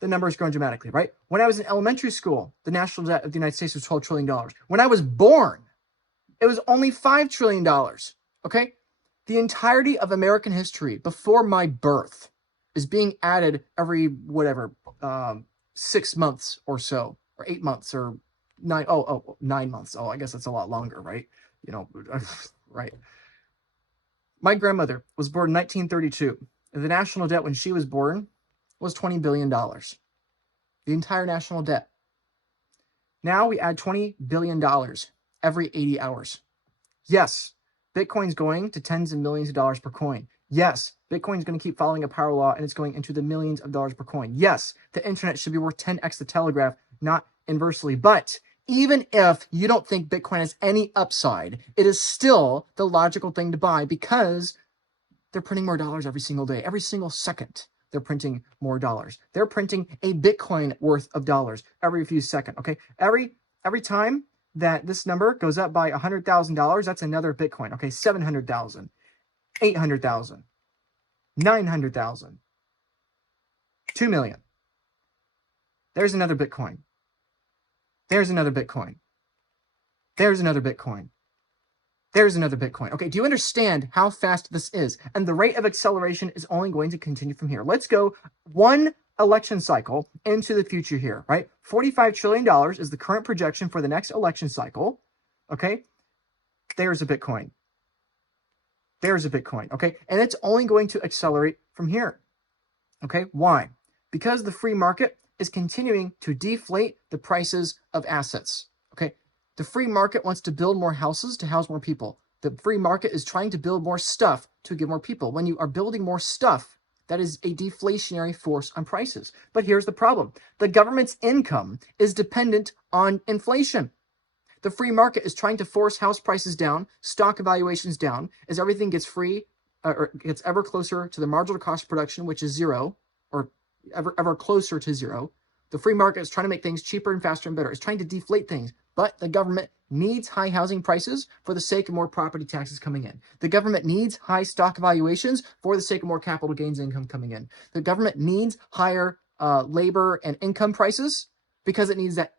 the number is growing dramatically, right? When I was in elementary school, the national debt of the United States was $12 trillion. When I was born, it was only $5 trillion, okay? The entirety of American history before my birth is being added every, 6 months or so, or 8 months, or 9 months. Oh, I guess that's a lot longer, right? Right. My grandmother was born in 1932. The national debt when she was born was $20 billion. The entire national debt. Now we add $20 billion every 80 hours. Yes, Bitcoin's going to tens of millions of dollars per coin. Yes, Bitcoin's going to keep following a power law and it's going into the millions of dollars per coin. Yes, the internet should be worth 10x the telegraph, not inversely. But even if you don't think Bitcoin has any upside, it is still the logical thing to buy because they're printing more dollars every single day. Every single second, they're printing more dollars. They're printing a Bitcoin worth of dollars every few seconds, okay? Every time that this number goes up by $100,000, that's another Bitcoin, okay? 700,000, 800,000, 900,000, 2 million. There's another Bitcoin. There's another Bitcoin. There's another Bitcoin. There's another Bitcoin. Okay, do you understand how fast this is? And the rate of acceleration is only going to continue from here. Let's go one election cycle into the future here, right? $45 trillion is the current projection for the next election cycle. Okay, there's a Bitcoin. There's a Bitcoin. Okay, and it's only going to accelerate from here. Okay, why? Because the free market is continuing to deflate the prices of assets. Okay, the free market wants to build more houses to house more people. The free market is trying to build more stuff to give more people. When you are building more stuff, that is a deflationary force on prices. But here's the problem. The government's income is dependent on inflation. The free market is trying to force house prices down, stock evaluations down, as everything gets free or gets ever closer to the marginal cost of production, which is zero, or ever closer to zero. The free market is trying to make things cheaper and faster and better. It's trying to deflate things, but the government needs high housing prices for the sake of more property taxes coming in. The government needs high stock valuations for the sake of more capital gains income coming in. The government needs higher labor and income prices because it needs that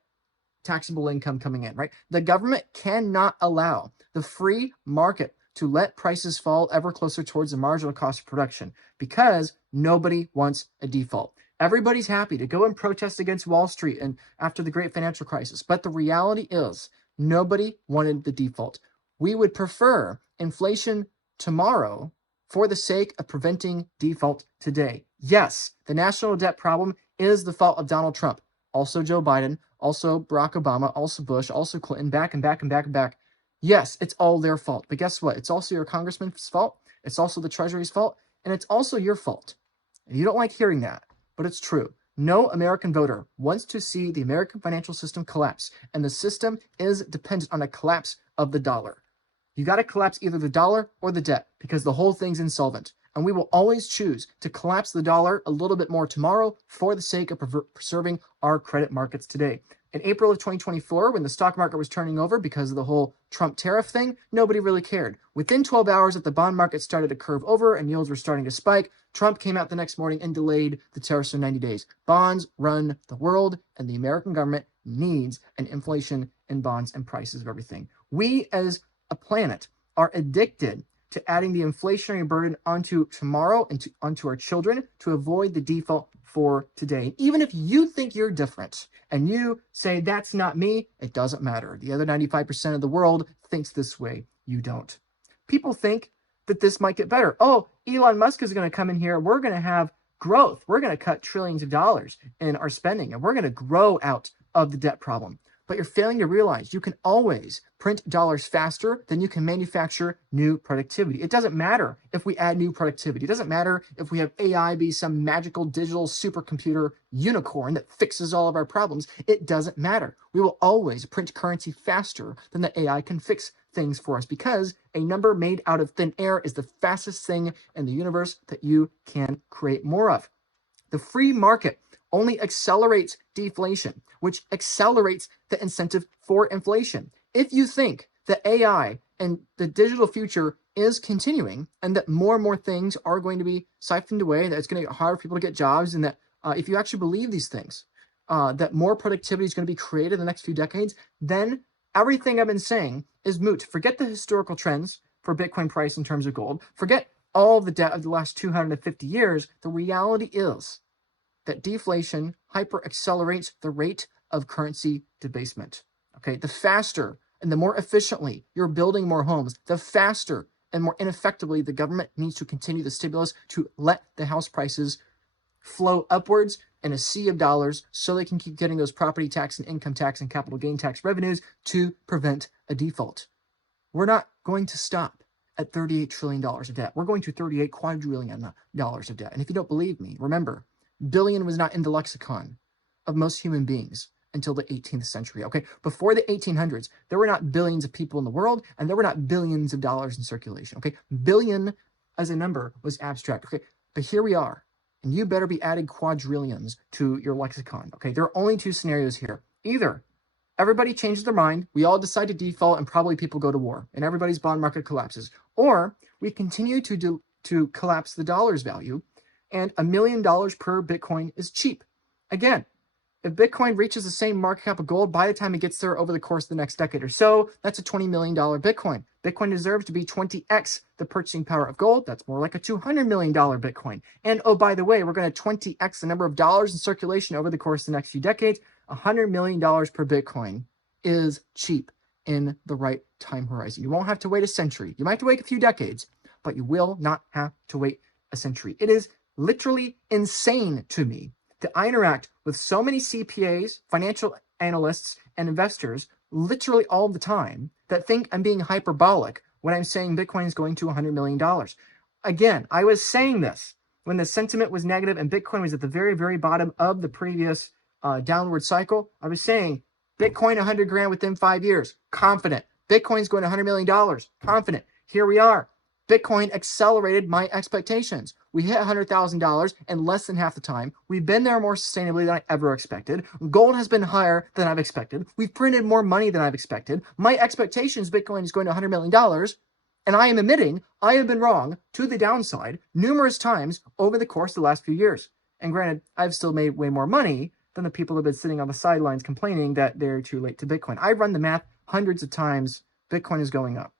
taxable income coming in, right? The government cannot allow the free market to let prices fall ever closer towards the marginal cost of production because nobody wants a default. Everybody's happy to go and protest against Wall Street and after the great financial crisis. But the reality is nobody wanted the default. We would prefer inflation tomorrow for the sake of preventing default today. Yes, the national debt problem is the fault of Donald Trump, also Joe Biden, also Barack Obama, also Bush, also Clinton, back and back and back and back. Yes, it's all their fault. But guess what? It's also your congressman's fault. It's also the Treasury's fault. And it's also your fault. And you don't like hearing that, but it's true. No American voter wants to see the American financial system collapse. And the system is dependent on a collapse of the dollar. You got to collapse either the dollar or the debt because the whole thing's insolvent. And we will always choose to collapse the dollar a little bit more tomorrow for the sake of preserving our credit markets today. In April of 2024, when the stock market was turning over because of the whole Trump tariff thing, nobody really cared. Within 12 hours that the bond market started to curve over and yields were starting to spike, Trump came out the next morning and delayed the tariffs for 90 days. Bonds run the world, and the American government needs an inflation in bonds and prices of everything. We as a planet are addicted to adding the inflationary burden onto tomorrow and onto our children to avoid the default for today. Even if you think you're different and you say, that's not me, it doesn't matter. The other 95% of the world thinks this way. You don't. People think that this might get better. Oh, Elon Musk is going to come in here. We're going to have growth. We're going to cut trillions of dollars in our spending, and we're going to grow out of the debt problem. But you're failing to realize you can always print dollars faster than you can manufacture new productivity. It doesn't matter if we add new productivity. It doesn't matter if we have AI be some magical digital supercomputer unicorn that fixes all of our problems. It doesn't matter. We will always print currency faster than the AI can fix things for us because a number made out of thin air is the fastest thing in the universe that you can create more of. The free market only accelerates deflation, which accelerates the incentive for inflation. If you think that AI and the digital future is continuing and that more and more things are going to be siphoned away, that it's going to get harder for people to get jobs, and that if you actually believe these things, that more productivity is going to be created in the next few decades, then everything I've been saying is moot. Forget the historical trends for Bitcoin price in terms of gold. Forget all the debt of the last 250 years. The reality is that deflation hyper accelerates the rate of currency debasement. Okay, the faster and the more efficiently you're building more homes, the faster and more ineffectively the government needs to continue the stimulus to let the house prices flow upwards in a sea of dollars so they can keep getting those property tax and income tax and capital gain tax revenues to prevent a default. We're not going to stop at $38 trillion of debt. We're going to $38 quadrillion of debt. And if you don't believe me, remember, billion was not in the lexicon of most human beings until the 18th century, okay? Before the 1800s, there were not billions of people in the world, and there were not billions of dollars in circulation, okay? Billion as a number was abstract, okay? But here we are, and you better be adding quadrillions to your lexicon, okay? There are only two scenarios here. Either everybody changes their mind, we all decide to default, and probably people go to war, and everybody's bond market collapses. Or we continue to collapse the dollar's value, and $1 million per Bitcoin is cheap. Again, if Bitcoin reaches the same market cap of gold by the time it gets there over the course of the next decade or so, that's a $20 million Bitcoin. Bitcoin deserves to be 20x the purchasing power of gold. That's more like a $200 million Bitcoin. And oh, by the way, we're going to 20x the number of dollars in circulation over the course of the next few decades. $100 million per Bitcoin is cheap in the right time horizon. You won't have to wait a century. You might have to wait a few decades, but you will not have to wait a century. It is literally insane to me that I interact with so many CPAs, financial analysts, and investors literally all the time that think I'm being hyperbolic when I'm saying Bitcoin is going to $100 million. Again, I was saying this when the sentiment was negative and Bitcoin was at the very, very bottom of the previous downward cycle. I was saying Bitcoin 100 grand within 5 years, confident. Bitcoin's going to $100 million, confident. Here we are. Bitcoin accelerated my expectations. We hit $100,000 in less than half the time. We've been there more sustainably than I ever expected. Gold has been higher than I've expected. We've printed more money than I've expected. My expectations, Bitcoin is going to $100 million. And I am admitting I have been wrong to the downside numerous times over the course of the last few years. And granted, I've still made way more money than the people who have been sitting on the sidelines complaining that they're too late to Bitcoin. I've run the math hundreds of times. Bitcoin is going up.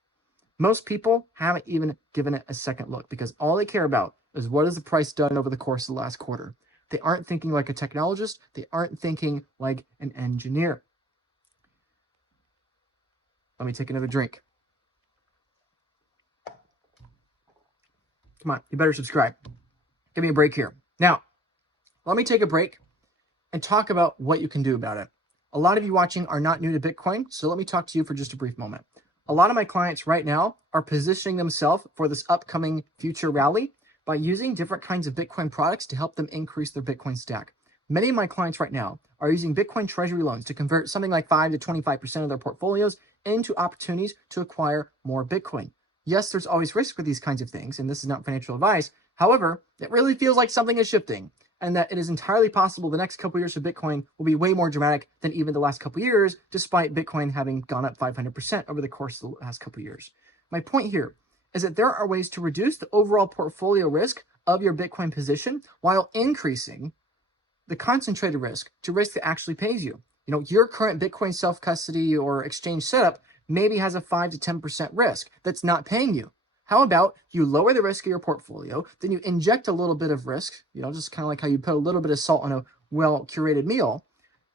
Most people haven't even given it a second look because all they care about is what has the price done over the course of the last quarter. They aren't thinking like a technologist. They aren't thinking like an engineer. Let me take another drink. Come on, you better subscribe. Give me a break here. Now, let me take a break and talk about what you can do about it. A lot of you watching are not new to Bitcoin, so let me talk to you for just a brief moment. A lot of my clients right now are positioning themselves for this upcoming future rally by using different kinds of Bitcoin products to help them increase their Bitcoin stack. Many of my clients right now are using Bitcoin treasury loans to convert something like 5 to 25% of their portfolios into opportunities to acquire more Bitcoin. Yes, there's always risk with these kinds of things, and this is not financial advice. However, it really feels like something is shifting, and that it is entirely possible the next couple years of Bitcoin will be way more dramatic than even the last couple years, despite Bitcoin having gone up 500% over the course of the last couple years. My point here is that there are ways to reduce the overall portfolio risk of your Bitcoin position while increasing the concentrated risk to risk that actually pays you. You know, your current Bitcoin self-custody or exchange setup maybe has a 5 to 10% risk that's not paying you. How about you lower the risk of your portfolio, then you inject a little bit of risk, you know, just kind of like how you put a little bit of salt on a well-curated meal.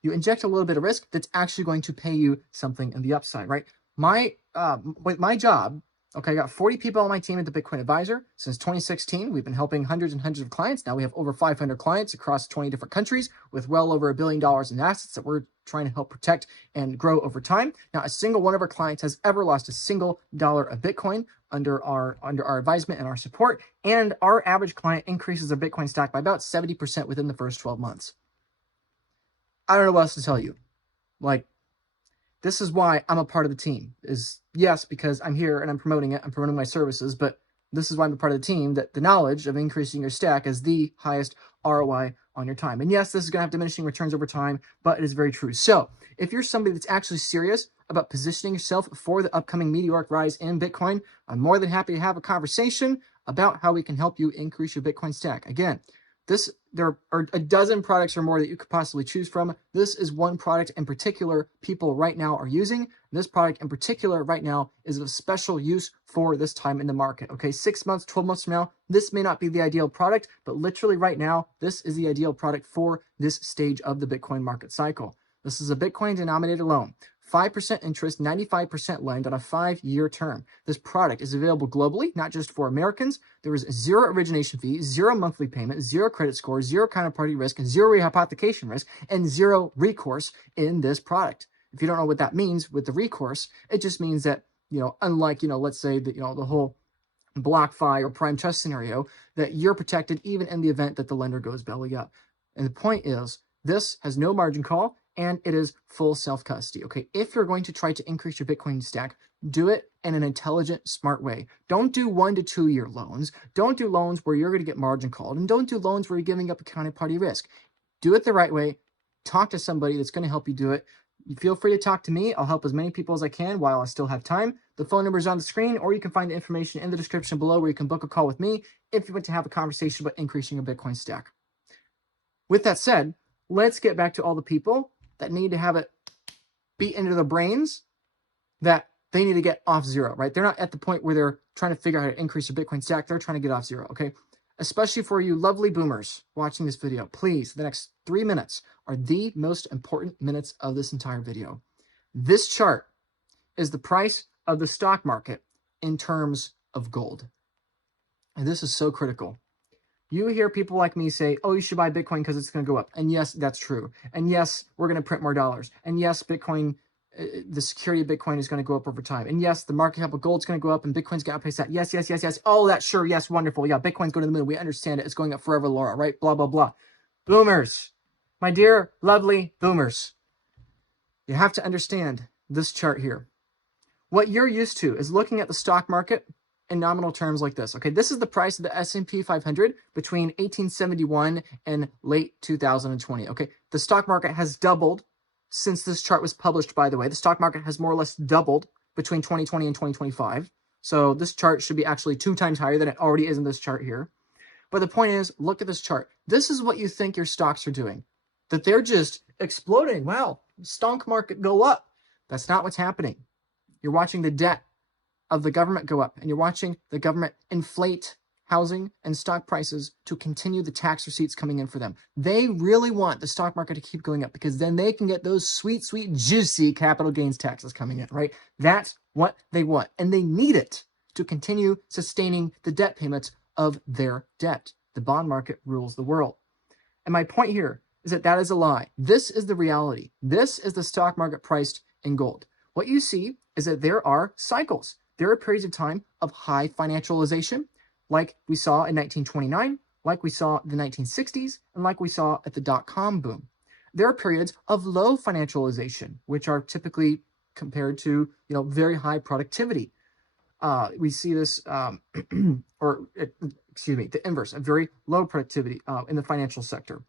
You inject a little bit of risk that's actually going to pay you something in the upside, right? With my job, okay, I got 40 people on my team at the Bitcoin Advisor. Since 2016, we've been helping hundreds and hundreds of clients. Now we have over 500 clients across 20 different countries with well over $1 billion in assets that we're trying to help protect and grow over time. Now, a single one of our clients has ever lost a single dollar of Bitcoin under our advisement and our support. And our average client increases their Bitcoin stack by about 70% within the first 12 months. I don't know what else to tell you. Like, this is why I'm a part of the team. Is yes, because I'm here and I'm promoting it. I'm promoting my services, but this is why I'm a part of the team, that the knowledge of increasing your stack is the highest ROI on your time. And yes, this is going to have diminishing returns over time, but it is very true. So if you're somebody that's actually serious about positioning yourself for the upcoming meteoric rise in Bitcoin, I'm more than happy to have a conversation about how we can help you increase your Bitcoin stack. Again, there are a dozen products or more that you could possibly choose from. This is one product in particular people right now are using. This product in particular right now is of special use for this time in the market. Okay, 6 months, 12 months from now, this may not be the ideal product, but literally right now, this is the ideal product for this stage of the Bitcoin market cycle. This is a Bitcoin denominated loan. 5% interest, 95% lend on a 5-year term. This product is available globally, not just for Americans. There is 0 origination fee, 0 monthly payment, 0 credit score, 0 counterparty risk, 0 rehypothecation risk, and 0 recourse in this product. If you don't know what that means with the recourse, it just means that, you know, unlike, you know, let's say that, you know, the whole BlockFi or Prime Trust scenario, that you're protected even in the event that the lender goes belly up. And the point is, this has no margin call, and it is full self-custody, okay? If you're going to try to increase your Bitcoin stack, do it in an intelligent, smart way. Don't do 1 to 2 year loans. Don't do loans where you're going to get margin called, and don't do loans where you're giving up a counterparty risk. Do it the right way. Talk to somebody that's going to help you do it. Feel free to talk to me. I'll help as many people as I can while I still have time. The phone number is on the screen, or you can find the information in the description below where you can book a call with me if you want to have a conversation about increasing your Bitcoin stack. With that said, let's get back to all the people that need to have it beat into their brains that they need to get off zero, right? They're not at the point where they're trying to figure out how to increase their Bitcoin stack. They're trying to get off zero, okay? Especially for you lovely boomers watching this video, please, the next 3 minutes are the most important minutes of this entire video. This chart is the price of the stock market in terms of gold. And this is so critical. You hear people like me say, oh, you should buy Bitcoin because it's going to go up. And yes, that's true. And yes, we're going to print more dollars. And yes, Bitcoin, the security of Bitcoin is going to go up over time. And yes, the market cap of gold is going to go up and Bitcoin's going to outpace that. Yes, yes, yes, yes. Oh, that's sure. Yes, wonderful. Yeah, Bitcoin's going to the moon. We understand it. It's going up forever, Laura, right? Blah, blah, blah. Boomers, my dear, lovely boomers, you have to understand this chart here. What you're used to is looking at the stock market in nominal terms like this. Okay, this is the price of the S&P 500 between 1871 and late 2020. Okay, the stock market has doubled since this chart was published, by the way. The stock market has more or less doubled between 2020 and 2025. So this chart should be actually 2 times higher than it already is in this chart here. But the point is, look at this chart. This is what you think your stocks are doing, that they're just exploding. Wow, stock market go up. That's not what's happening. You're watching the debt of the government go up, and you're watching the government inflate housing and stock prices to continue the tax receipts coming in for them. They really want the stock market to keep going up because then they can get those sweet, sweet, juicy capital gains taxes coming in, right? That's what they want, and they need it to continue sustaining the debt payments of their debt. The bond market rules the world. And my point here is that that is a lie. This is the reality. This is the stock market priced in gold. What you see is that there are cycles. There are periods of time of high financialization, like we saw in 1929, like we saw in the 1960s, and like we saw at the dot-com boom. There are periods of low financialization, which are typically compared to, very high productivity. We see this, the inverse, a very low productivity in the financial sector.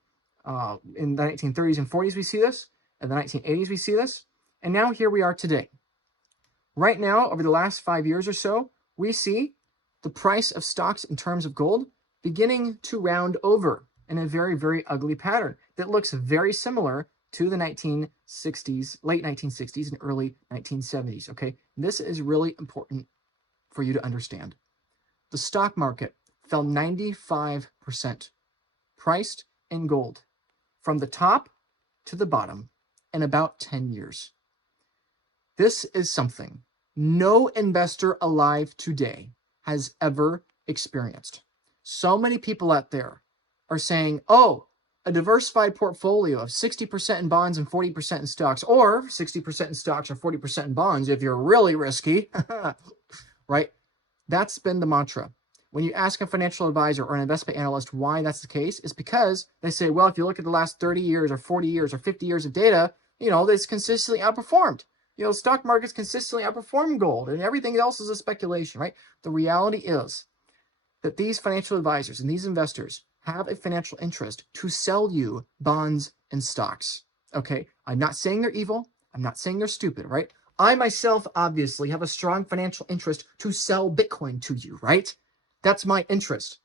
In the 1930s and 40s, we see this. In the 1980s, we see this. And now here we are today. Right now, over the last 5 years or so, we see the price of stocks in terms of gold beginning to round over in a very, very ugly pattern that looks very similar to the 1960s, late 1960s and early 1970s, okay? This is really important for you to understand. The stock market fell 95%, priced in gold, from the top to the bottom in about 10 years. This is something no investor alive today has ever experienced. So many people out there are saying, oh, a diversified portfolio of 60% in bonds and 40% in stocks, or 60% in stocks or 40% in bonds if you're really risky, right? That's been the mantra. When you ask a financial advisor or an investment analyst why that's the case, it's because they say, well, if you look at the last 30 years or 40 years or 50 years of data, it's consistently outperformed. Stock markets consistently outperform gold and everything else is a speculation, right? The reality is that these financial advisors and these investors have a financial interest to sell you bonds and stocks, okay? I'm not saying they're evil. I'm not saying they're stupid, right? I myself obviously have a strong financial interest to sell Bitcoin to you, right? That's my interest.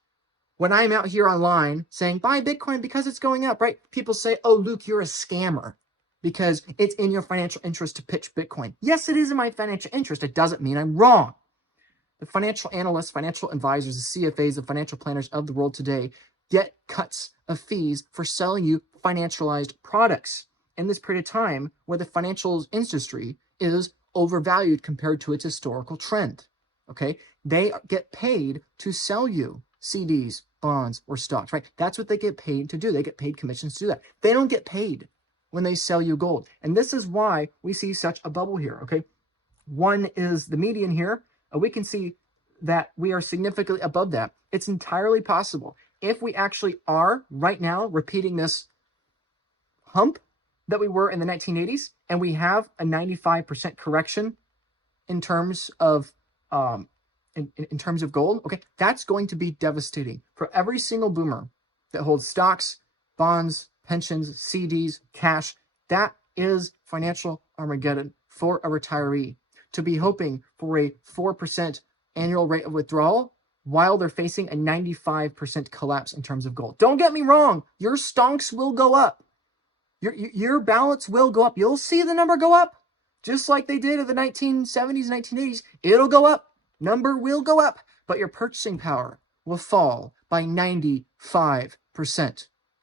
When I'm out here online saying, buy Bitcoin because it's going up, right? People say, oh, Luke, you're a scammer because it's in your financial interest to pitch Bitcoin. Yes, it is in my financial interest. It doesn't mean I'm wrong. The financial analysts, financial advisors, the CFAs, the financial planners of the world today get cuts of fees for selling you financialized products in this period of time where the financial industry is overvalued compared to its historical trend. Okay, they get paid to sell you CDs, bonds, or stocks, right? That's what they get paid to do. They get paid commissions to do that. They don't get paid when they sell you gold. And this is why we see such a bubble here, okay? One is the median here. We can see that we are significantly above that. It's entirely possible. If we actually are right now repeating this hump that we were in the 1980s, and we have a 95% correction in terms of in terms of gold, okay, that's going to be devastating for every single boomer that holds stocks, bonds, pensions, CDs, cash. That is financial Armageddon for a retiree, to be hoping for a 4% annual rate of withdrawal while they're facing a 95% collapse in terms of gold. Don't get me wrong, your stonks will go up. Your balance will go up. You'll see the number go up. just like they did in the 1970s, 1980s. It'll go up. Number will go up, but your purchasing power will fall by 95%.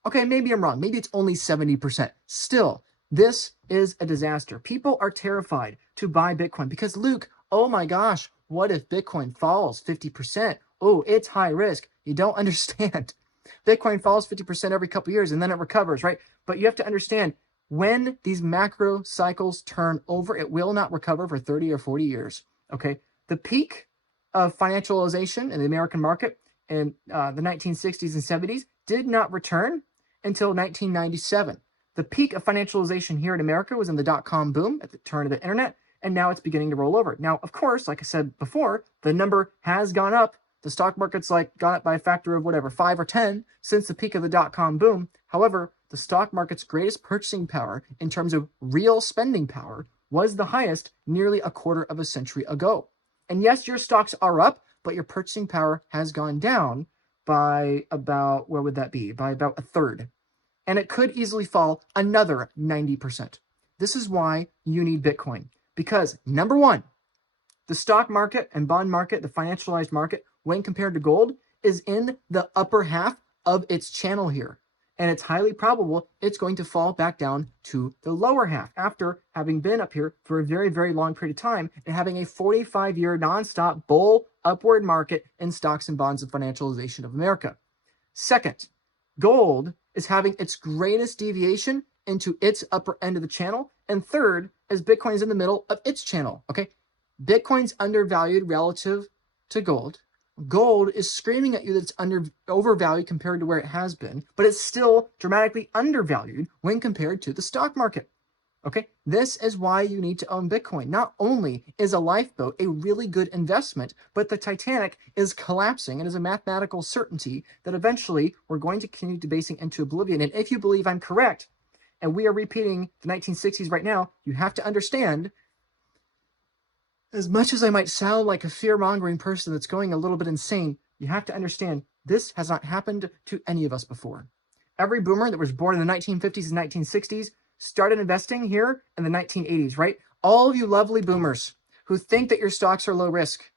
Okay, maybe I'm wrong. Maybe it's only 70%. Still, this is a disaster. People are terrified to buy Bitcoin because, Luke, oh my gosh, what if Bitcoin falls 50%? Oh, it's high risk. You don't understand. Bitcoin falls 50% every couple of years and then it recovers, right? But you have to understand, when these macro cycles turn over, it will not recover for 30 or 40 years, okay? The peak of financialization in the American market in the 1960s and 70s did not return until 1997. The peak of financialization here in America was in the dot-com boom at the turn of the internet, and now it's beginning to roll over. Now, of course, like I said before, the number has gone up. The stock market's like gone up by a factor of whatever, 5 or 10 since the peak of the dot-com boom. However, the stock market's greatest purchasing power in terms of real spending power was the highest nearly a quarter of a century ago. And yes, your stocks are up, but your purchasing power has gone down by about, what would that be? By about a third. And it could easily fall another 90%. This is why you need Bitcoin. Because number one, the stock market and bond market, the financialized market, when compared to gold, is in the upper half of its channel here. And it's highly probable it's going to fall back down to the lower half after having been up here for a very, very long period of time and having a 45-year nonstop bull upward market in stocks and bonds and financialization of America. Second, gold is having its greatest deviation into its upper end of the channel. And third, as Bitcoin is in the middle of its channel, okay? Bitcoin's undervalued relative to gold. Gold is screaming at you that it's overvalued compared to where it has been, but it's still dramatically undervalued when compared to the stock market. Okay, this is why you need to own Bitcoin. Not only is a lifeboat a really good investment, but the Titanic is collapsing and is a mathematical certainty that eventually we're going to continue debasing into oblivion. And if you believe I'm correct, and we are repeating the 1960s right now, you have to understand, as much as I might sound like a fear-mongering person that's going a little bit insane, you have to understand this has not happened to any of us before. Every boomer that was born in the 1950s and 1960s started investing here in the 1980s, right? All of you lovely boomers who think that your stocks are low risk,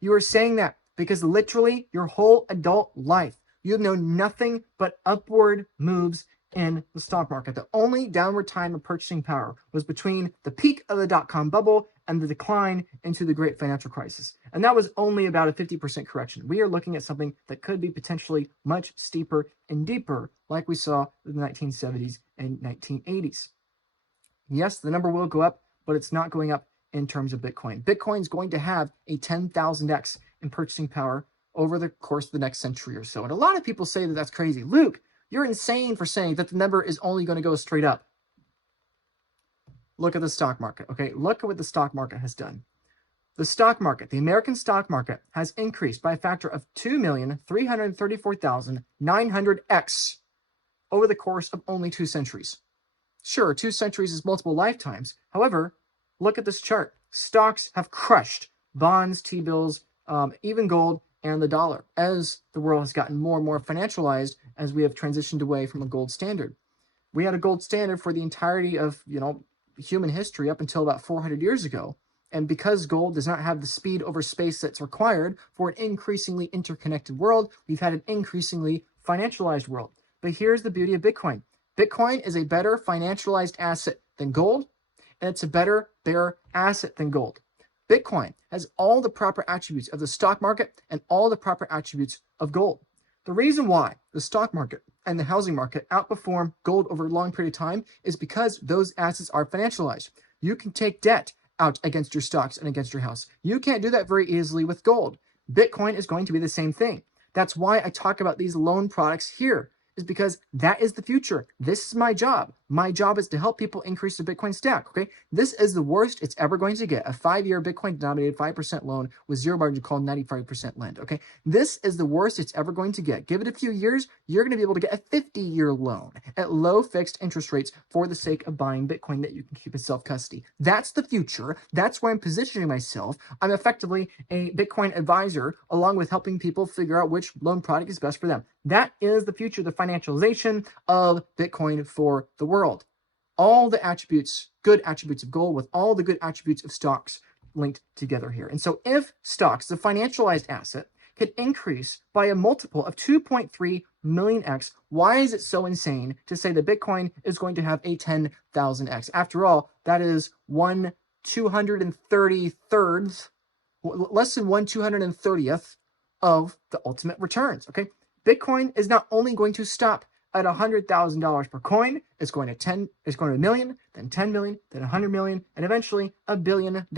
you are saying that because literally your whole adult life, you have known nothing but upward moves in the stock market. The only downward time of purchasing power was between the peak of the dot-com bubble and the decline into the great financial crisis. And that was only about a 50% correction. We are looking at something that could be potentially much steeper and deeper, like we saw in the 1970s and 1980s. Yes, the number will go up, but it's not going up in terms of Bitcoin. Bitcoin's going to have a 10,000x in purchasing power over the course of the next century or so. And a lot of people say that that's crazy. Luke, you're insane for saying that the number is only going to go straight up. Look at the stock market, okay? Look at what the stock market has done. The stock market, the American stock market, has increased by a factor of 2,334,900x over the course of only 2 centuries. Sure, 2 centuries is multiple lifetimes. However, look at this chart. Stocks have crushed bonds, T-bills, even gold, and the dollar as the world has gotten more and more financialized as we have transitioned away from a gold standard. We had a gold standard for the entirety of, human history up until about 400 years ago. And because gold does not have the speed over space that's required for an increasingly interconnected world, we've had an increasingly financialized world. But here's the beauty of Bitcoin. Bitcoin is a better financialized asset than gold, and it's a better bearer asset than gold. Bitcoin has all the proper attributes of the stock market and all the proper attributes of gold. The reason why the stock market and the housing market outperform gold over a long period of time is because those assets are financialized. You can take debt out against your stocks and against your house. You can't do that very easily with gold. Bitcoin is going to be the same thing. That's why I talk about these loan products here, is because that is the future. This is my job. My job is to help people increase the Bitcoin stack, okay? This is the worst it's ever going to get. A 5-year Bitcoin denominated 5% loan with zero margin call 95% lend, okay? This is the worst it's ever going to get. Give it a few years, you're going to be able to get a 50-year loan at low fixed interest rates for the sake of buying Bitcoin that you can keep in self-custody. That's the future. That's where I'm positioning myself. I'm effectively a Bitcoin advisor along with helping people figure out which loan product is best for them. That is the future, the financialization of Bitcoin for the world. all the attributes, good attributes of gold with all the good attributes of stocks linked together here. And so if stocks, the financialized asset, could increase by a multiple of 2.3 million x, why is it so insane to say that Bitcoin is going to have a 10,000x? After all, that is 1/233rd, less than 1/230th of the ultimate returns. Okay, Bitcoin is not only going to stop at $100,000 per coin, it's going to a million, then 10 million, then 100 million, and eventually $1 billion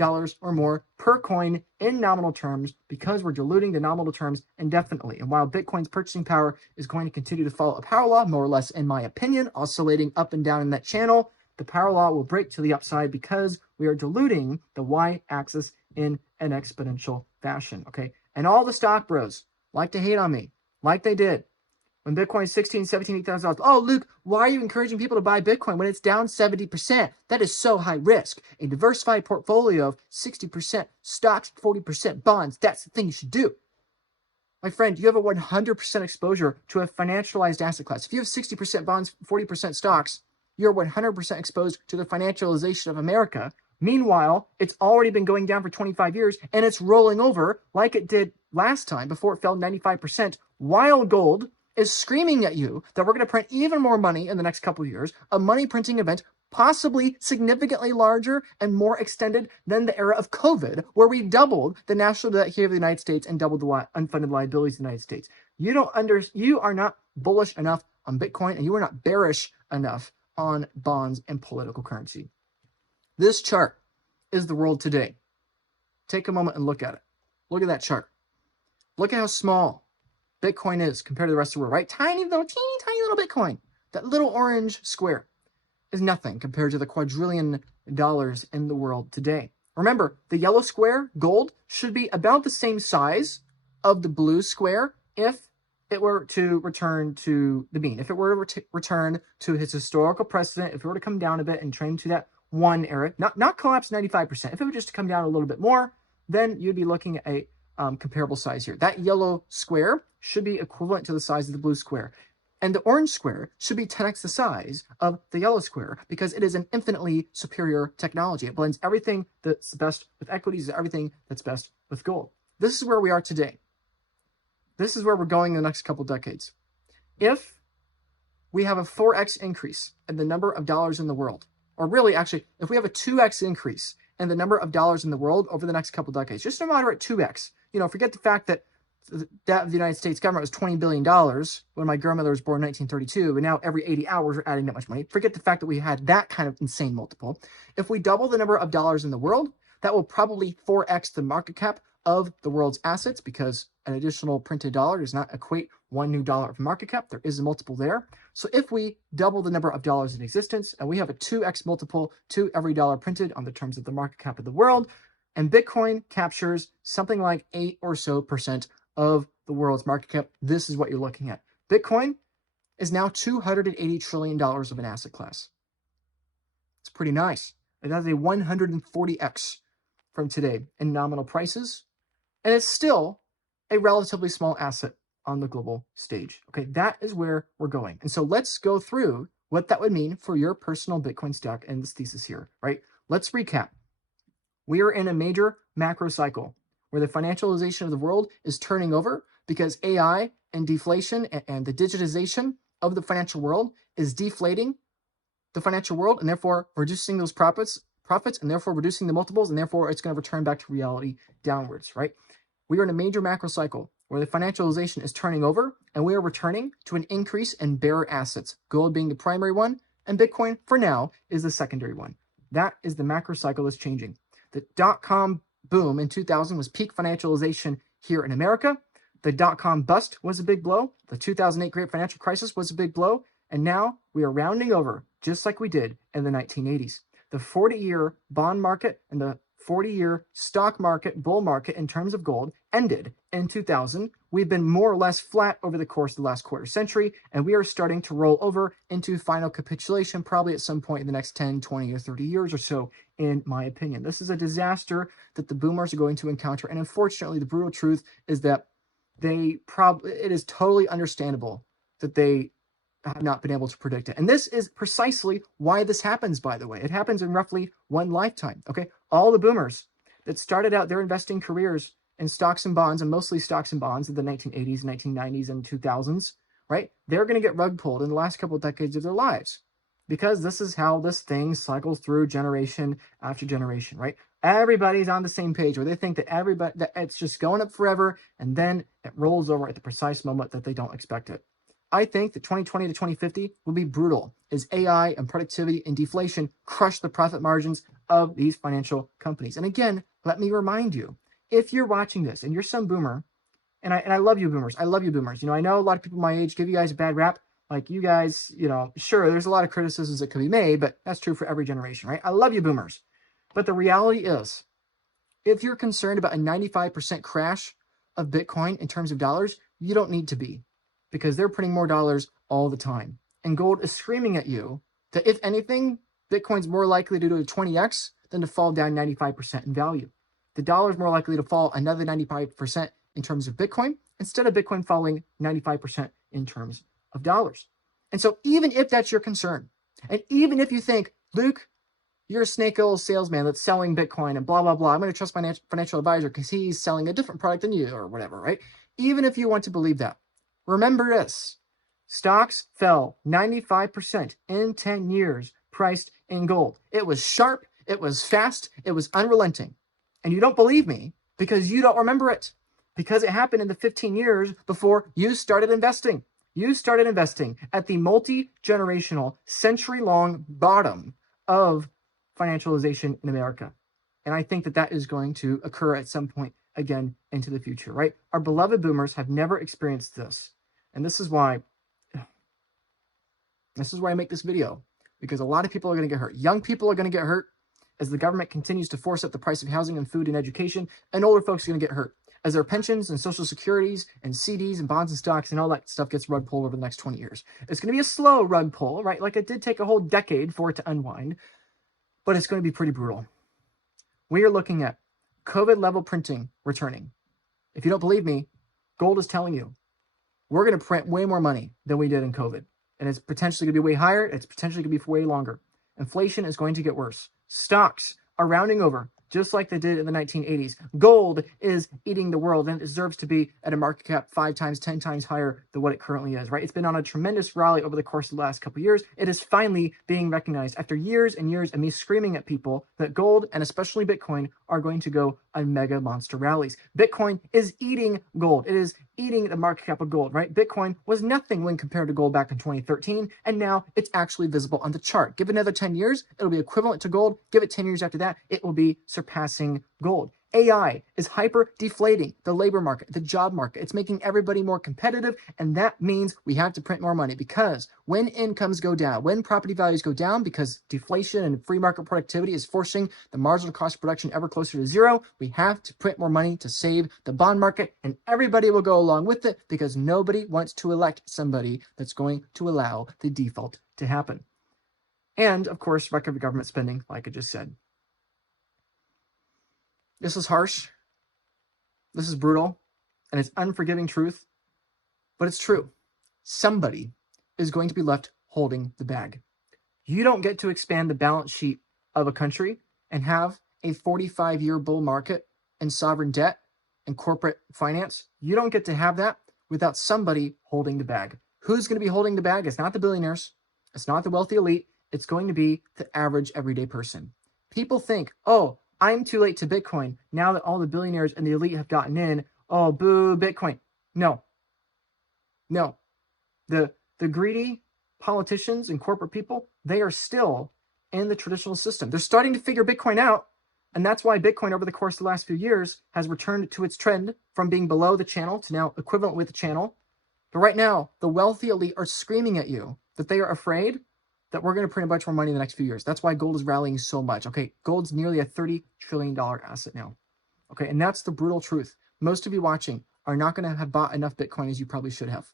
or more per coin in nominal terms, because we're diluting the nominal terms indefinitely. And while Bitcoin's purchasing power is going to continue to follow a power law, more or less, in my opinion, oscillating up and down in that channel, the power law will break to the upside because we are diluting the y-axis in an exponential fashion. Okay, and all the stock bros like to hate on me, like they did when Bitcoin is $16,000, $17,000, $18,000. Oh, Luke, why are you encouraging people to buy Bitcoin when it's down 70%? That is so high risk. A diversified portfolio of 60% stocks, 40% bonds, that's the thing you should do. My friend, you have a 100% exposure to a financialized asset class. If you have 60% bonds, 40% stocks, you're 100% exposed to the financialization of America. Meanwhile, it's already been going down for 25 years, and it's rolling over like it did last time before it fell 95%. While gold is screaming at you that we're going to print even more money in the next couple of years, a money printing event possibly significantly larger and more extended than the era of COVID, where we doubled the national debt here of the United States and doubled the unfunded liabilities of the United States. You are not bullish enough on Bitcoin, and you are not bearish enough on bonds and political currency. This chart is the world today. Take a moment and look at it. Look at that chart. Look at how small Bitcoin is compared to the rest of the world, right? Tiny little, teeny tiny little Bitcoin. That little orange square is nothing compared to the quadrillion dollars in the world today. Remember, the yellow square, gold, should be about the same size of the blue square if it were to return to the mean. If it were to return to its historical precedent, if it were to come down a bit and trend to that one era, not collapse 95%. If it were just to come down a little bit more, then you'd be looking at a comparable size here. That yellow square should be equivalent to the size of the blue square. And the orange square should be 10x the size of the yellow square because it is an infinitely superior technology. It blends everything that's best with equities, everything that's best with gold. This is where we are today. This is where we're going in the next couple decades. If we have a 4x increase in the number of dollars in the world, or really actually, if we have a 2x increase in the number of dollars in the world over the next couple decades, just a moderate 2x, forget the fact that the debt of the United States government was $20 billion when my grandmother was born in 1932, and now every 80 hours we're adding that much money. Forget the fact that we had that kind of insane multiple. If we double the number of dollars in the world, that will probably 4x the market cap of the world's assets, because an additional printed dollar does not equate one new dollar of market cap. There is a multiple there. So if we double the number of dollars in existence, and we have a 2x multiple to every dollar printed on the terms of the market cap of the world, and Bitcoin captures something like 8 or so % of the world's market cap, this is what you're looking at. Bitcoin is now $280 trillion of an asset class. It's pretty nice. It has a 140x from today in nominal prices, and it's still a relatively small asset on the global stage. Okay, that is where we're going. And so let's go through what that would mean for your personal Bitcoin stock and this thesis here, right? Let's recap. We are in a major macro cycle where the financialization of the world is turning over because AI and deflation and the digitization of the financial world is deflating the financial world, and therefore reducing those profits, and therefore reducing the multiples, and therefore it's going to return back to reality downwards, right? We are in a major macro cycle where the financialization is turning over, and we are returning to an increase in bearer assets, gold being the primary one, and Bitcoin, for now, is the secondary one. That is the macro cycle that's changing. The dot-com boom in 2000 was peak financialization here in America. The dot-com bust was a big blow. The 2008 Great Financial Crisis was a big blow. And now we are rounding over, just like we did in the 1980s. The 40-year bond market and the 40-year stock market, bull market in terms of gold, ended in 2000. We've been more or less flat over the course of the last quarter century, and we are starting to roll over into final capitulation probably at some point in the next 10, 20, or 30 years or so, in my opinion. This is a disaster that the boomers are going to encounter, and unfortunately, the brutal truth is that it is totally understandable that they have not been able to predict it. And this is precisely why this happens, by the way. It happens in roughly one lifetime, okay? All the boomers that started out their investing careers in stocks and bonds, and mostly stocks and bonds in the 1980s, 1990s, and 2000s, right? They're going to get rug pulled in the last couple of decades of their lives, because this is how this thing cycles through generation after generation, right? Everybody's on the same page where they think that it's just going up forever, and then it rolls over at the precise moment that they don't expect it. I think that 2020 to 2050 will be brutal as AI and productivity and deflation crush the profit margins of these financial companies. And again, let me remind you, if you're watching this and you're some boomer, and I love you boomers, I love you boomers. I know a lot of people my age give you guys a bad rap. Like, you guys, sure, there's a lot of criticisms that could be made, but that's true for every generation, right? I love you boomers. But the reality is, if you're concerned about a 95% crash of Bitcoin in terms of dollars, you don't need to be, because they're printing more dollars all the time. And gold is screaming at you that, if anything, Bitcoin's more likely to do a 20x than to fall down 95% in value. The dollar's more likely to fall another 95% in terms of Bitcoin, instead of Bitcoin falling 95% in terms of dollars. And so even if that's your concern, and even if you think, Luke, you're a snake oil salesman that's selling Bitcoin and blah, blah, blah, I'm going to trust my financial advisor because he's selling a different product than you or whatever, right? Even if you want to believe that, remember this: stocks fell 95% in 10 years priced in gold. It was sharp, it was fast, it was unrelenting. And you don't believe me because you don't remember it, because it happened in the 15 years before you started investing. You started investing at the multi-generational, century-long bottom of financialization in America. And I think that that is going to occur at some point again into the future, right? Our beloved boomers have never experienced this. And this is why I make this video, because a lot of people are going to get hurt. Young people are going to get hurt as the government continues to force up the price of housing and food and education, and older folks are going to get hurt as their pensions and social securities and CDs and bonds and stocks and all that stuff gets rug pulled over the next 20 years. It's going to be a slow rug pull, right? Like, it did take a whole decade for it to unwind, but it's going to be pretty brutal. We are looking at COVID level printing returning. If you don't believe me, gold is telling you we're going to print way more money than we did in COVID. And it's potentially going to be way higher. It's potentially going to be for way longer. Inflation is going to get worse. Stocks are rounding over, just like they did in the 1980s. Gold is eating the world, and it deserves to be at a market cap 5 times, 10 times higher than what it currently is, right? It's been on a tremendous rally over the course of the last couple of years. It is finally being recognized after years and years of me screaming at people that gold, and especially Bitcoin, are going to go on mega monster rallies. Bitcoin is eating gold. It is eating the market cap of gold, right? Bitcoin was nothing when compared to gold back in 2013, and now it's actually visible on the chart. Give it another 10 years, it'll be equivalent to gold. Give it 10 years after that, it will be surpassing gold. AI is hyper deflating the labor market, the job market. It's making everybody more competitive, and that means we have to print more money, because when incomes go down, when property values go down, because deflation and free market productivity is forcing the marginal cost of production ever closer to zero, we have to print more money to save the bond market, and everybody will go along with it, because nobody wants to elect somebody that's going to allow the default to happen. And of course, record government spending, like I just said. This is harsh, this is brutal, and it's unforgiving truth, but it's true. Somebody is going to be left holding the bag. You don't get to expand the balance sheet of a country and have a 45-year bull market and sovereign debt and corporate finance. You don't get to have that without somebody holding the bag. Who's going to be holding the bag? It's not the billionaires. It's not the wealthy elite. It's going to be the average everyday person. People think, oh, I'm too late to Bitcoin now that all the billionaires and the elite have gotten in. Oh, boo, Bitcoin. No. The greedy politicians and corporate people, they are still in the traditional system. They're starting to figure Bitcoin out. And that's why Bitcoin over the course of the last few years has returned to its trend from being below the channel to now equivalent with the channel. But right now, the wealthy elite are screaming at you that they are afraid that we're going to print a bunch more money in the next few years. That's why gold is rallying so much. Okay, gold's nearly a $30 trillion asset now. Okay, and that's the brutal truth. Most of you watching are not going to have bought enough Bitcoin as you probably should have.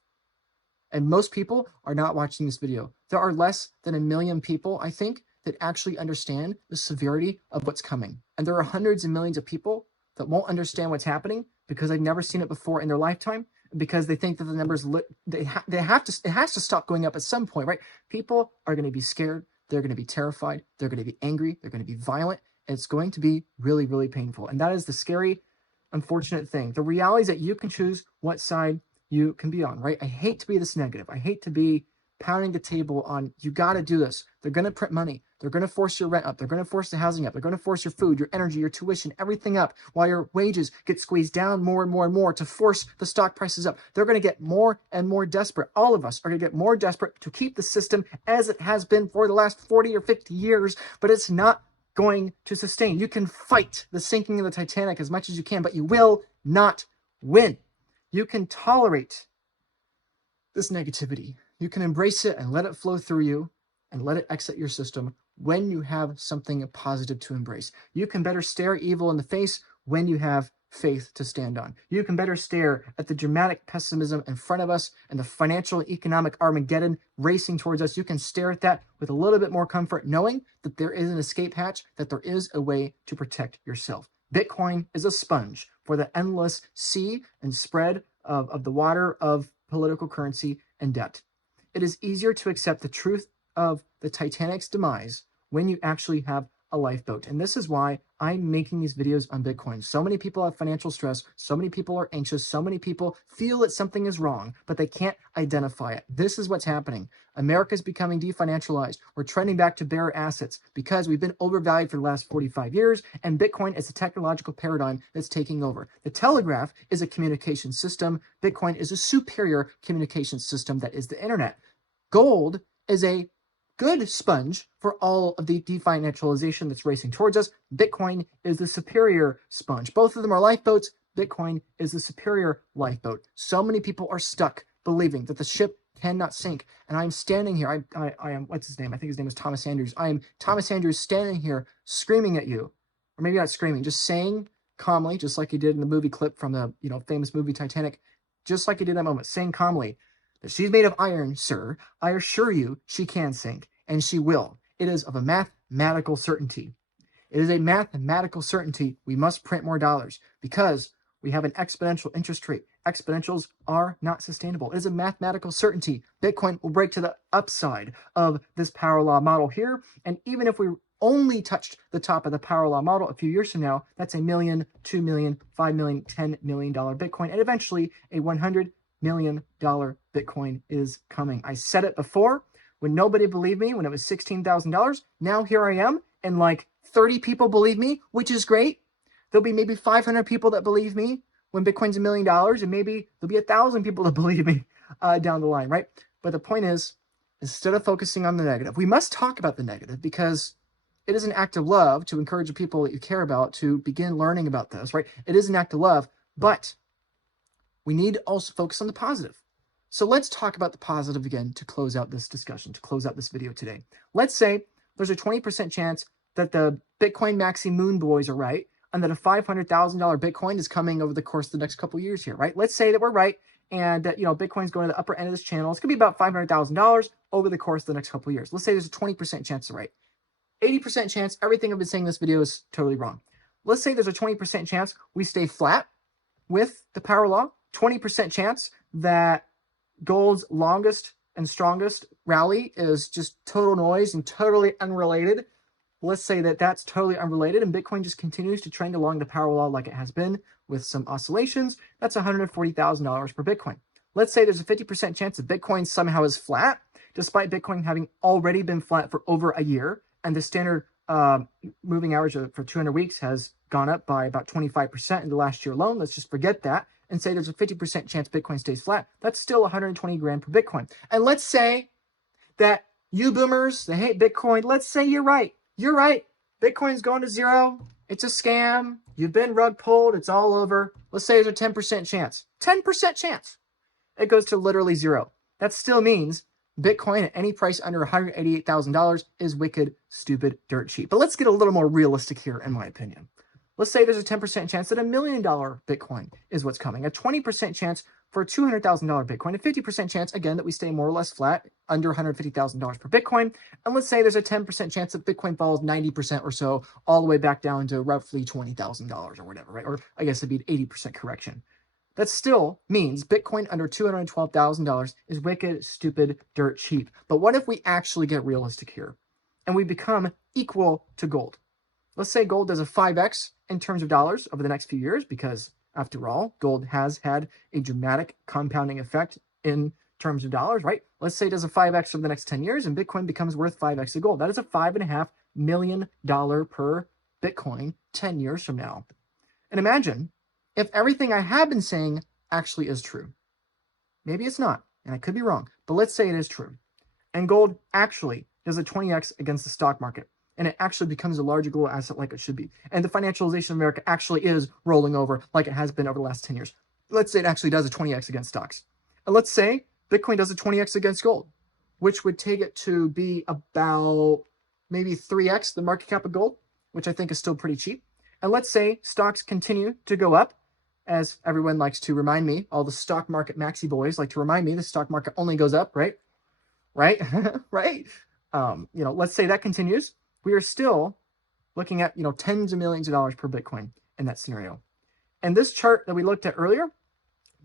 And most people are not watching this video. There are less than 1 million people, I think, that actually understand the severity of what's coming. And there are hundreds and millions of people that won't understand what's happening because they've never seen it before in their lifetime. because they think that the numbers, it has to stop going up at some point, right? People are going to be scared. They're going to be terrified. They're going to be angry. They're going to be violent. It's going to be really, really painful. And that is the scary, unfortunate thing. The reality is that you can choose what side you can be on, right? I hate to be this negative. I hate to be pounding the table on, you got to do this. They're going to print money. They're going to force your rent up. They're going to force the housing up. They're going to force your food, your energy, your tuition, everything up, while your wages get squeezed down more and more and more to force the stock prices up. They're going to get more and more desperate. All of us are going to get more desperate to keep the system as it has been for the last 40 or 50 years, but it's not going to sustain. You can fight the sinking of the Titanic as much as you can, but you will not win. You can tolerate this negativity. You can embrace it and let it flow through you and let it exit your system when you have something positive to embrace. You can better stare evil in the face when you have faith to stand on. You can better stare at the dramatic pessimism in front of us and the financial and economic Armageddon racing towards us. You can stare at that with a little bit more comfort, knowing that there is an escape hatch, that there is a way to protect yourself. Bitcoin is a sponge for the endless sea and spread of the water of political currency and debt. It is easier to accept the truth of the Titanic's demise when you actually have a lifeboat. And this is why I'm making these videos on Bitcoin. So many people have financial stress. So many people are anxious. So many people feel that something is wrong, but they can't identify it. This is what's happening. America's becoming definancialized. We're trending back to bare assets because we've been overvalued for the last 45 years, and Bitcoin is a technological paradigm that's taking over. The telegraph is a communication system. Bitcoin is a superior communication system that is the internet. Gold is a good sponge for all of the definancialization that's racing towards us. Bitcoin is the superior sponge. Both of them are lifeboats. Bitcoin is the superior lifeboat. So many people are stuck believing that the ship cannot sink. And I'm standing here. I am, what's his name? I think his name is Thomas Andrews. I am Thomas Andrews standing here screaming at you, or maybe not screaming, just saying calmly, just like he did in the movie clip from the famous movie Titanic, just like he did in that moment, saying calmly, that she's made of iron, sir. I assure you she can sink, and she will. It is of a mathematical certainty. It is a mathematical certainty we must print more dollars because we have an exponential interest rate. Exponentials are not sustainable. It is a mathematical certainty. Bitcoin will break to the upside of this power law model here, and even if we only touched the top of the power law model a few years from now, that's $1 million, $2 million, $5 million, $10 million Bitcoin, and eventually a $100 million Bitcoin is coming. I said it before when nobody believed me, when it was $16,000. Now here I am, and like 30 people believe me, which is great. There'll be maybe 500 people that believe me when Bitcoin's $1 million, and maybe there'll be 1,000 people that believe me down the line, right? But the point is, instead of focusing on the negative, we must talk about the negative because it is an act of love to encourage the people that you care about to begin learning about this, right? It is an act of love, but we need to also focus on the positive. So let's talk about the positive again to close out this discussion, to close out this video today. Let's say there's a 20% chance that the Bitcoin Maxi Moon boys are right, and that a $500,000 Bitcoin is coming over the course of the next couple of years here, right? Let's say that we're right, and that Bitcoin's going to the upper end of this channel. It's going to be about $500,000 over the course of the next couple of years. Let's say there's a 20% chance they're right. 80% chance everything I've been saying in this video is totally wrong. Let's say there's a 20% chance we stay flat with the power law. 20% chance that gold's longest and strongest rally is just total noise and totally unrelated. Let's say that that's totally unrelated and Bitcoin just continues to trend along the power law like it has been with some oscillations. That's $140,000 per Bitcoin. Let's say there's a 50% chance that Bitcoin somehow is flat, despite Bitcoin having already been flat for over a year, and the standard moving average for 200 weeks has gone up by about 25% in the last year alone. Let's just forget that and say there's a 50% chance Bitcoin stays flat. That's still 120 grand per Bitcoin. And let's say that you boomers that hate Bitcoin, let's say you're right. You're right. Bitcoin's going to zero. It's a scam. You've been rug pulled. It's all over. Let's say there's a 10% chance. 10% chance. It goes to literally zero. That still means Bitcoin at any price under $188,000 is wicked, stupid, dirt cheap. But let's get a little more realistic here, in my opinion. Let's say there's a 10% chance that $1 million Bitcoin is what's coming, a 20% chance for a $200,000 Bitcoin, a 50% chance, again, that we stay more or less flat under $150,000 per Bitcoin. And let's say there's a 10% chance that Bitcoin falls 90% or so, all the way back down to roughly $20,000 or whatever, right? Or I guess it'd be an 80% correction. That still means Bitcoin under $212,000 is wicked, stupid, dirt cheap. But what if we actually get realistic here and we become equal to gold? Let's say gold does a 5x in terms of dollars over the next few years, because after all, gold has had a dramatic compounding effect in terms of dollars, right? Let's say it does a 5x over the next 10 years and Bitcoin becomes worth 5x of gold. That is a $5.5 million per Bitcoin 10 years from now. And imagine if everything I have been saying actually is true. Maybe it's not, and I could be wrong, but let's say it is true. And gold actually does a 20x against the stock market, and it actually becomes a larger global asset like it should be. And the financialization of America actually is rolling over like it has been over the last 10 years. Let's say it actually does a 20x against stocks. And let's say Bitcoin does a 20x against gold, which would take it to be about maybe 3x the market cap of gold, which I think is still pretty cheap. And let's say stocks continue to go up, as everyone likes to remind me, all the stock market maxi boys like to remind me the stock market only goes up, right? Right? Right? Let's say that continues. We are still looking at, tens of millions of dollars per Bitcoin in that scenario. And this chart that we looked at earlier,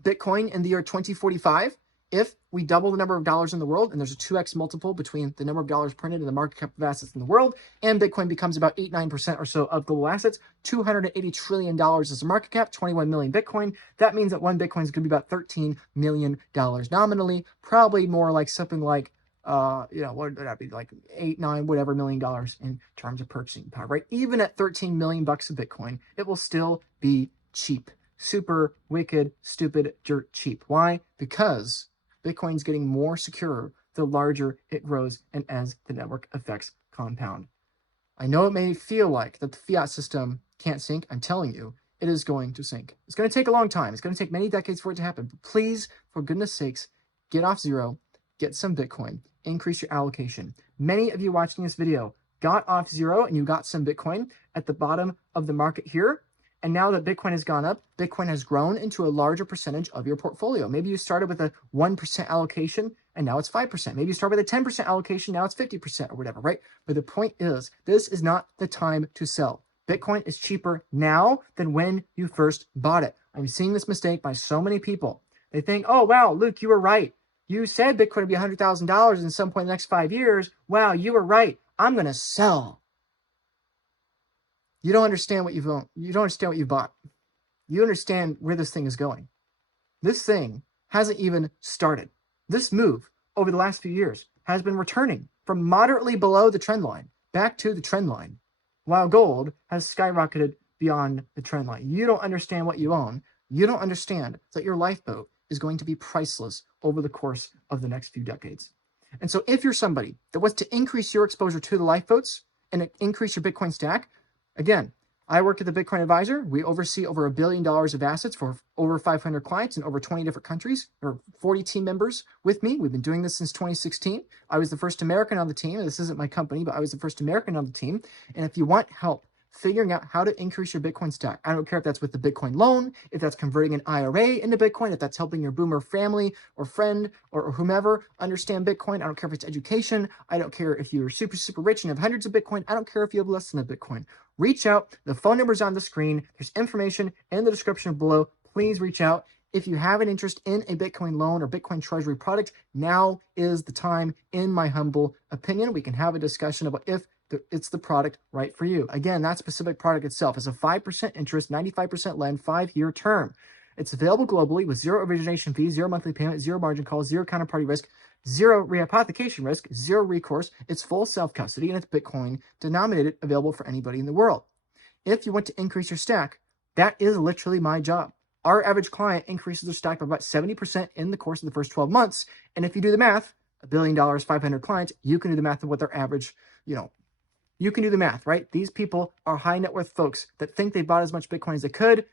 Bitcoin in the year 2045, if we double the number of dollars in the world, and there's a 2x multiple between the number of dollars printed and the market cap of assets in the world, and Bitcoin becomes about 8-9% or so of global assets, $280 trillion is the market cap, 21 million Bitcoin. That means that one Bitcoin is going to be about $13 million nominally, probably more like something like, what would that be, like 8, 9, whatever million dollars in terms of purchasing power, right? Even at 13 million bucks of Bitcoin, it will still be cheap. Super wicked, stupid, dirt cheap. Why? Because Bitcoin's getting more secure the larger it grows and as the network effects compound. I know it may feel like that the fiat system can't sink. I'm telling you, it is going to sink. It's going to take a long time. It's going to take many decades for it to happen. But please, for goodness sakes, get off zero, get some Bitcoin, increase your allocation. Many of you watching this video got off zero and you got some Bitcoin at the bottom of the market here. And now that Bitcoin has gone up, Bitcoin has grown into a larger percentage of your portfolio. Maybe you started with a 1% allocation and now it's 5%. Maybe you start with a 10% allocation, now it's 50% or whatever, right? But the point is, this is not the time to sell. Bitcoin is cheaper now than when you first bought it. I'm seeing this mistake by so many people. They think, oh, wow, Luke, you were right. You said Bitcoin would be $100,000 in some point in the next 5 years. Wow, you were right. I'm going to sell. You don't understand what you've owned. You don't understand what you've bought. You understand where this thing is going. This thing hasn't even started. This move over the last few years has been returning from moderately below the trend line back to the trend line, while gold has skyrocketed beyond the trend line. You don't understand what you own. You don't understand that your lifeboat is going to be priceless over the course of the next few decades. And so if you're somebody that wants to increase your exposure to the lifeboats and increase your Bitcoin stack, again, I work at the Bitcoin Advisor. We oversee over $1 billion of assets for over 500 clients in over 20 different countries. There are 40 team members with me. We've been doing this since 2016. I was the first American on the team. This isn't my company, but I was the first American on the team. And if you want help figuring out how to increase your Bitcoin stack, I don't care if that's with the Bitcoin loan, if that's converting an IRA into Bitcoin, if that's helping your boomer family or friend or whomever understand Bitcoin. I don't care if it's education. I don't care if you're super, super rich and have hundreds of Bitcoin. I don't care if you have less than a Bitcoin. Reach out. The phone number's on the screen. There's information in the description below. Please reach out. If you have an interest in a Bitcoin loan or Bitcoin treasury product, now is the time, in my humble opinion. We can have a discussion about if it's the product right for you. Again, that specific product itself is a 5% interest, 95% lend, 5-year term. It's available globally with 0 origination fees, 0 monthly payment, 0 margin calls, 0 counterparty risk, 0 rehypothecation risk, 0 recourse. It's full self-custody, and it's Bitcoin denominated, available for anybody in the world. If you want to increase your stack, that is literally my job. Our average client increases their stack by about 70% in the course of the first 12 months. And if you do the math, $1 billion, 500 clients, you can do the math of what their average, you can do the math, right? These people are high net worth folks that think they bought as much Bitcoin as they could.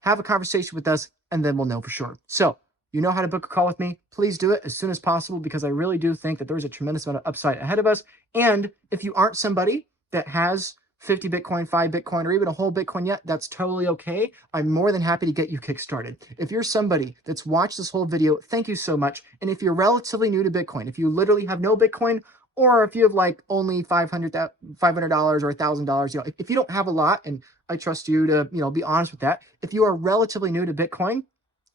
Have a conversation with us, and then we'll know for sure. So you know how to book a call with me. Please do it as soon as possible, because I really do think that there's a tremendous amount of upside ahead of us. And if you aren't somebody that has 50 Bitcoin, 5 Bitcoin, or even a whole Bitcoin yet, that's totally okay. I'm more than happy to get you kickstarted. If you're somebody that's watched this whole video, thank you so much. And if you're relatively new to Bitcoin, if you literally have no Bitcoin, or if you have like only $500 or $1,000, if you don't have a lot, and I trust you to, be honest with that. If you are relatively new to Bitcoin,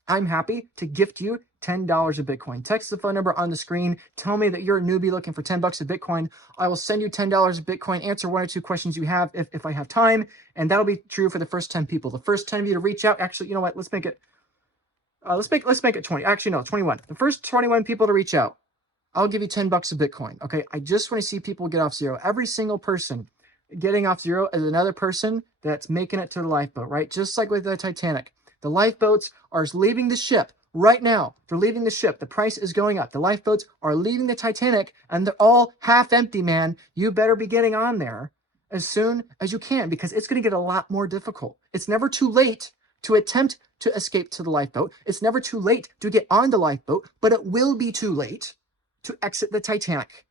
I'm happy to gift you $10 of Bitcoin. Text the phone number on the screen. Tell me that you're a newbie looking for $10 of Bitcoin. I will send you $10 of Bitcoin. Answer 1 or 2 questions you have if I have time. And that'll be true for the first 10 people. The first 10 of you to reach out. Actually, you know what? Let's make it 20. Actually, no, 21. The first 21 people to reach out, I'll give you $10 of Bitcoin. Okay. I just want to see people get off zero. Every single person getting off zero is another person that's making it to the lifeboat, right? Just like with the Titanic. The lifeboats are leaving the ship right now. They're leaving the ship. The price is going up. The lifeboats are leaving the Titanic and they're all half empty, man. You better be getting on there as soon as you can because it's going to get a lot more difficult. It's never too late to attempt to escape to the lifeboat. It's never too late to get on the lifeboat, but it will be too late to exit the Titanic.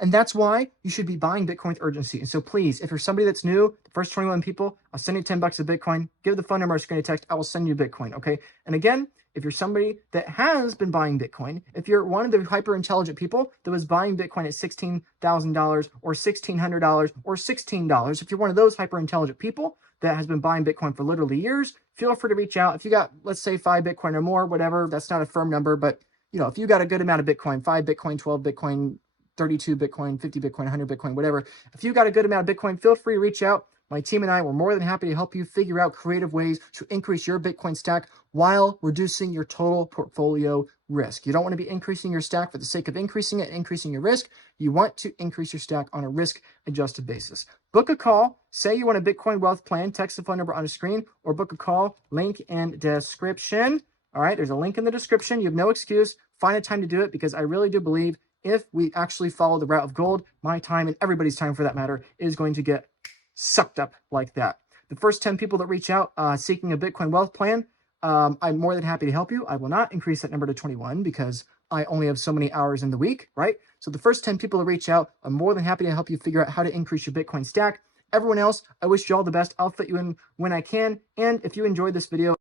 And that's why you should be buying Bitcoin with urgency. And so please, if you're somebody that's new, the first 21 people, I'll send you $10 of Bitcoin. Give the phone number or screen text. I will send you Bitcoin, okay? And again, if you're somebody that has been buying Bitcoin, if you're one of the hyper-intelligent people that was buying Bitcoin at $16,000 or $1,600 or $16, if you're one of those hyper-intelligent people that has been buying Bitcoin for literally years, feel free to reach out. If you got, let's say, 5 Bitcoin or more, whatever, that's not a firm number, but you know, if you got a good amount of Bitcoin, 5 Bitcoin, 12 Bitcoin, 32 Bitcoin, 50 Bitcoin, 100 Bitcoin, whatever. If you got a good amount of Bitcoin, feel free to reach out. My team and I were more than happy to help you figure out creative ways to increase your Bitcoin stack while reducing your total portfolio risk. You don't want to be increasing your stack for the sake of increasing it, increasing your risk. You want to increase your stack on a risk-adjusted basis. Book a call. Say you want a Bitcoin wealth plan. Text the phone number on the screen or book a call. Link in description. All right, there's a link in the description. You have no excuse. Find a time to do it because I really do believe if we actually follow the route of gold, my time and everybody's time for that matter is going to get sucked up like that. The first 10 people that reach out seeking a Bitcoin wealth plan, I'm more than happy to help you. I will not increase that number to 21 because I only have so many hours in the week, right? So the first 10 people to reach out, I'm more than happy to help you figure out how to increase your Bitcoin stack. Everyone else, I wish you all the best. I'll fit you in when I can. And if you enjoyed this video,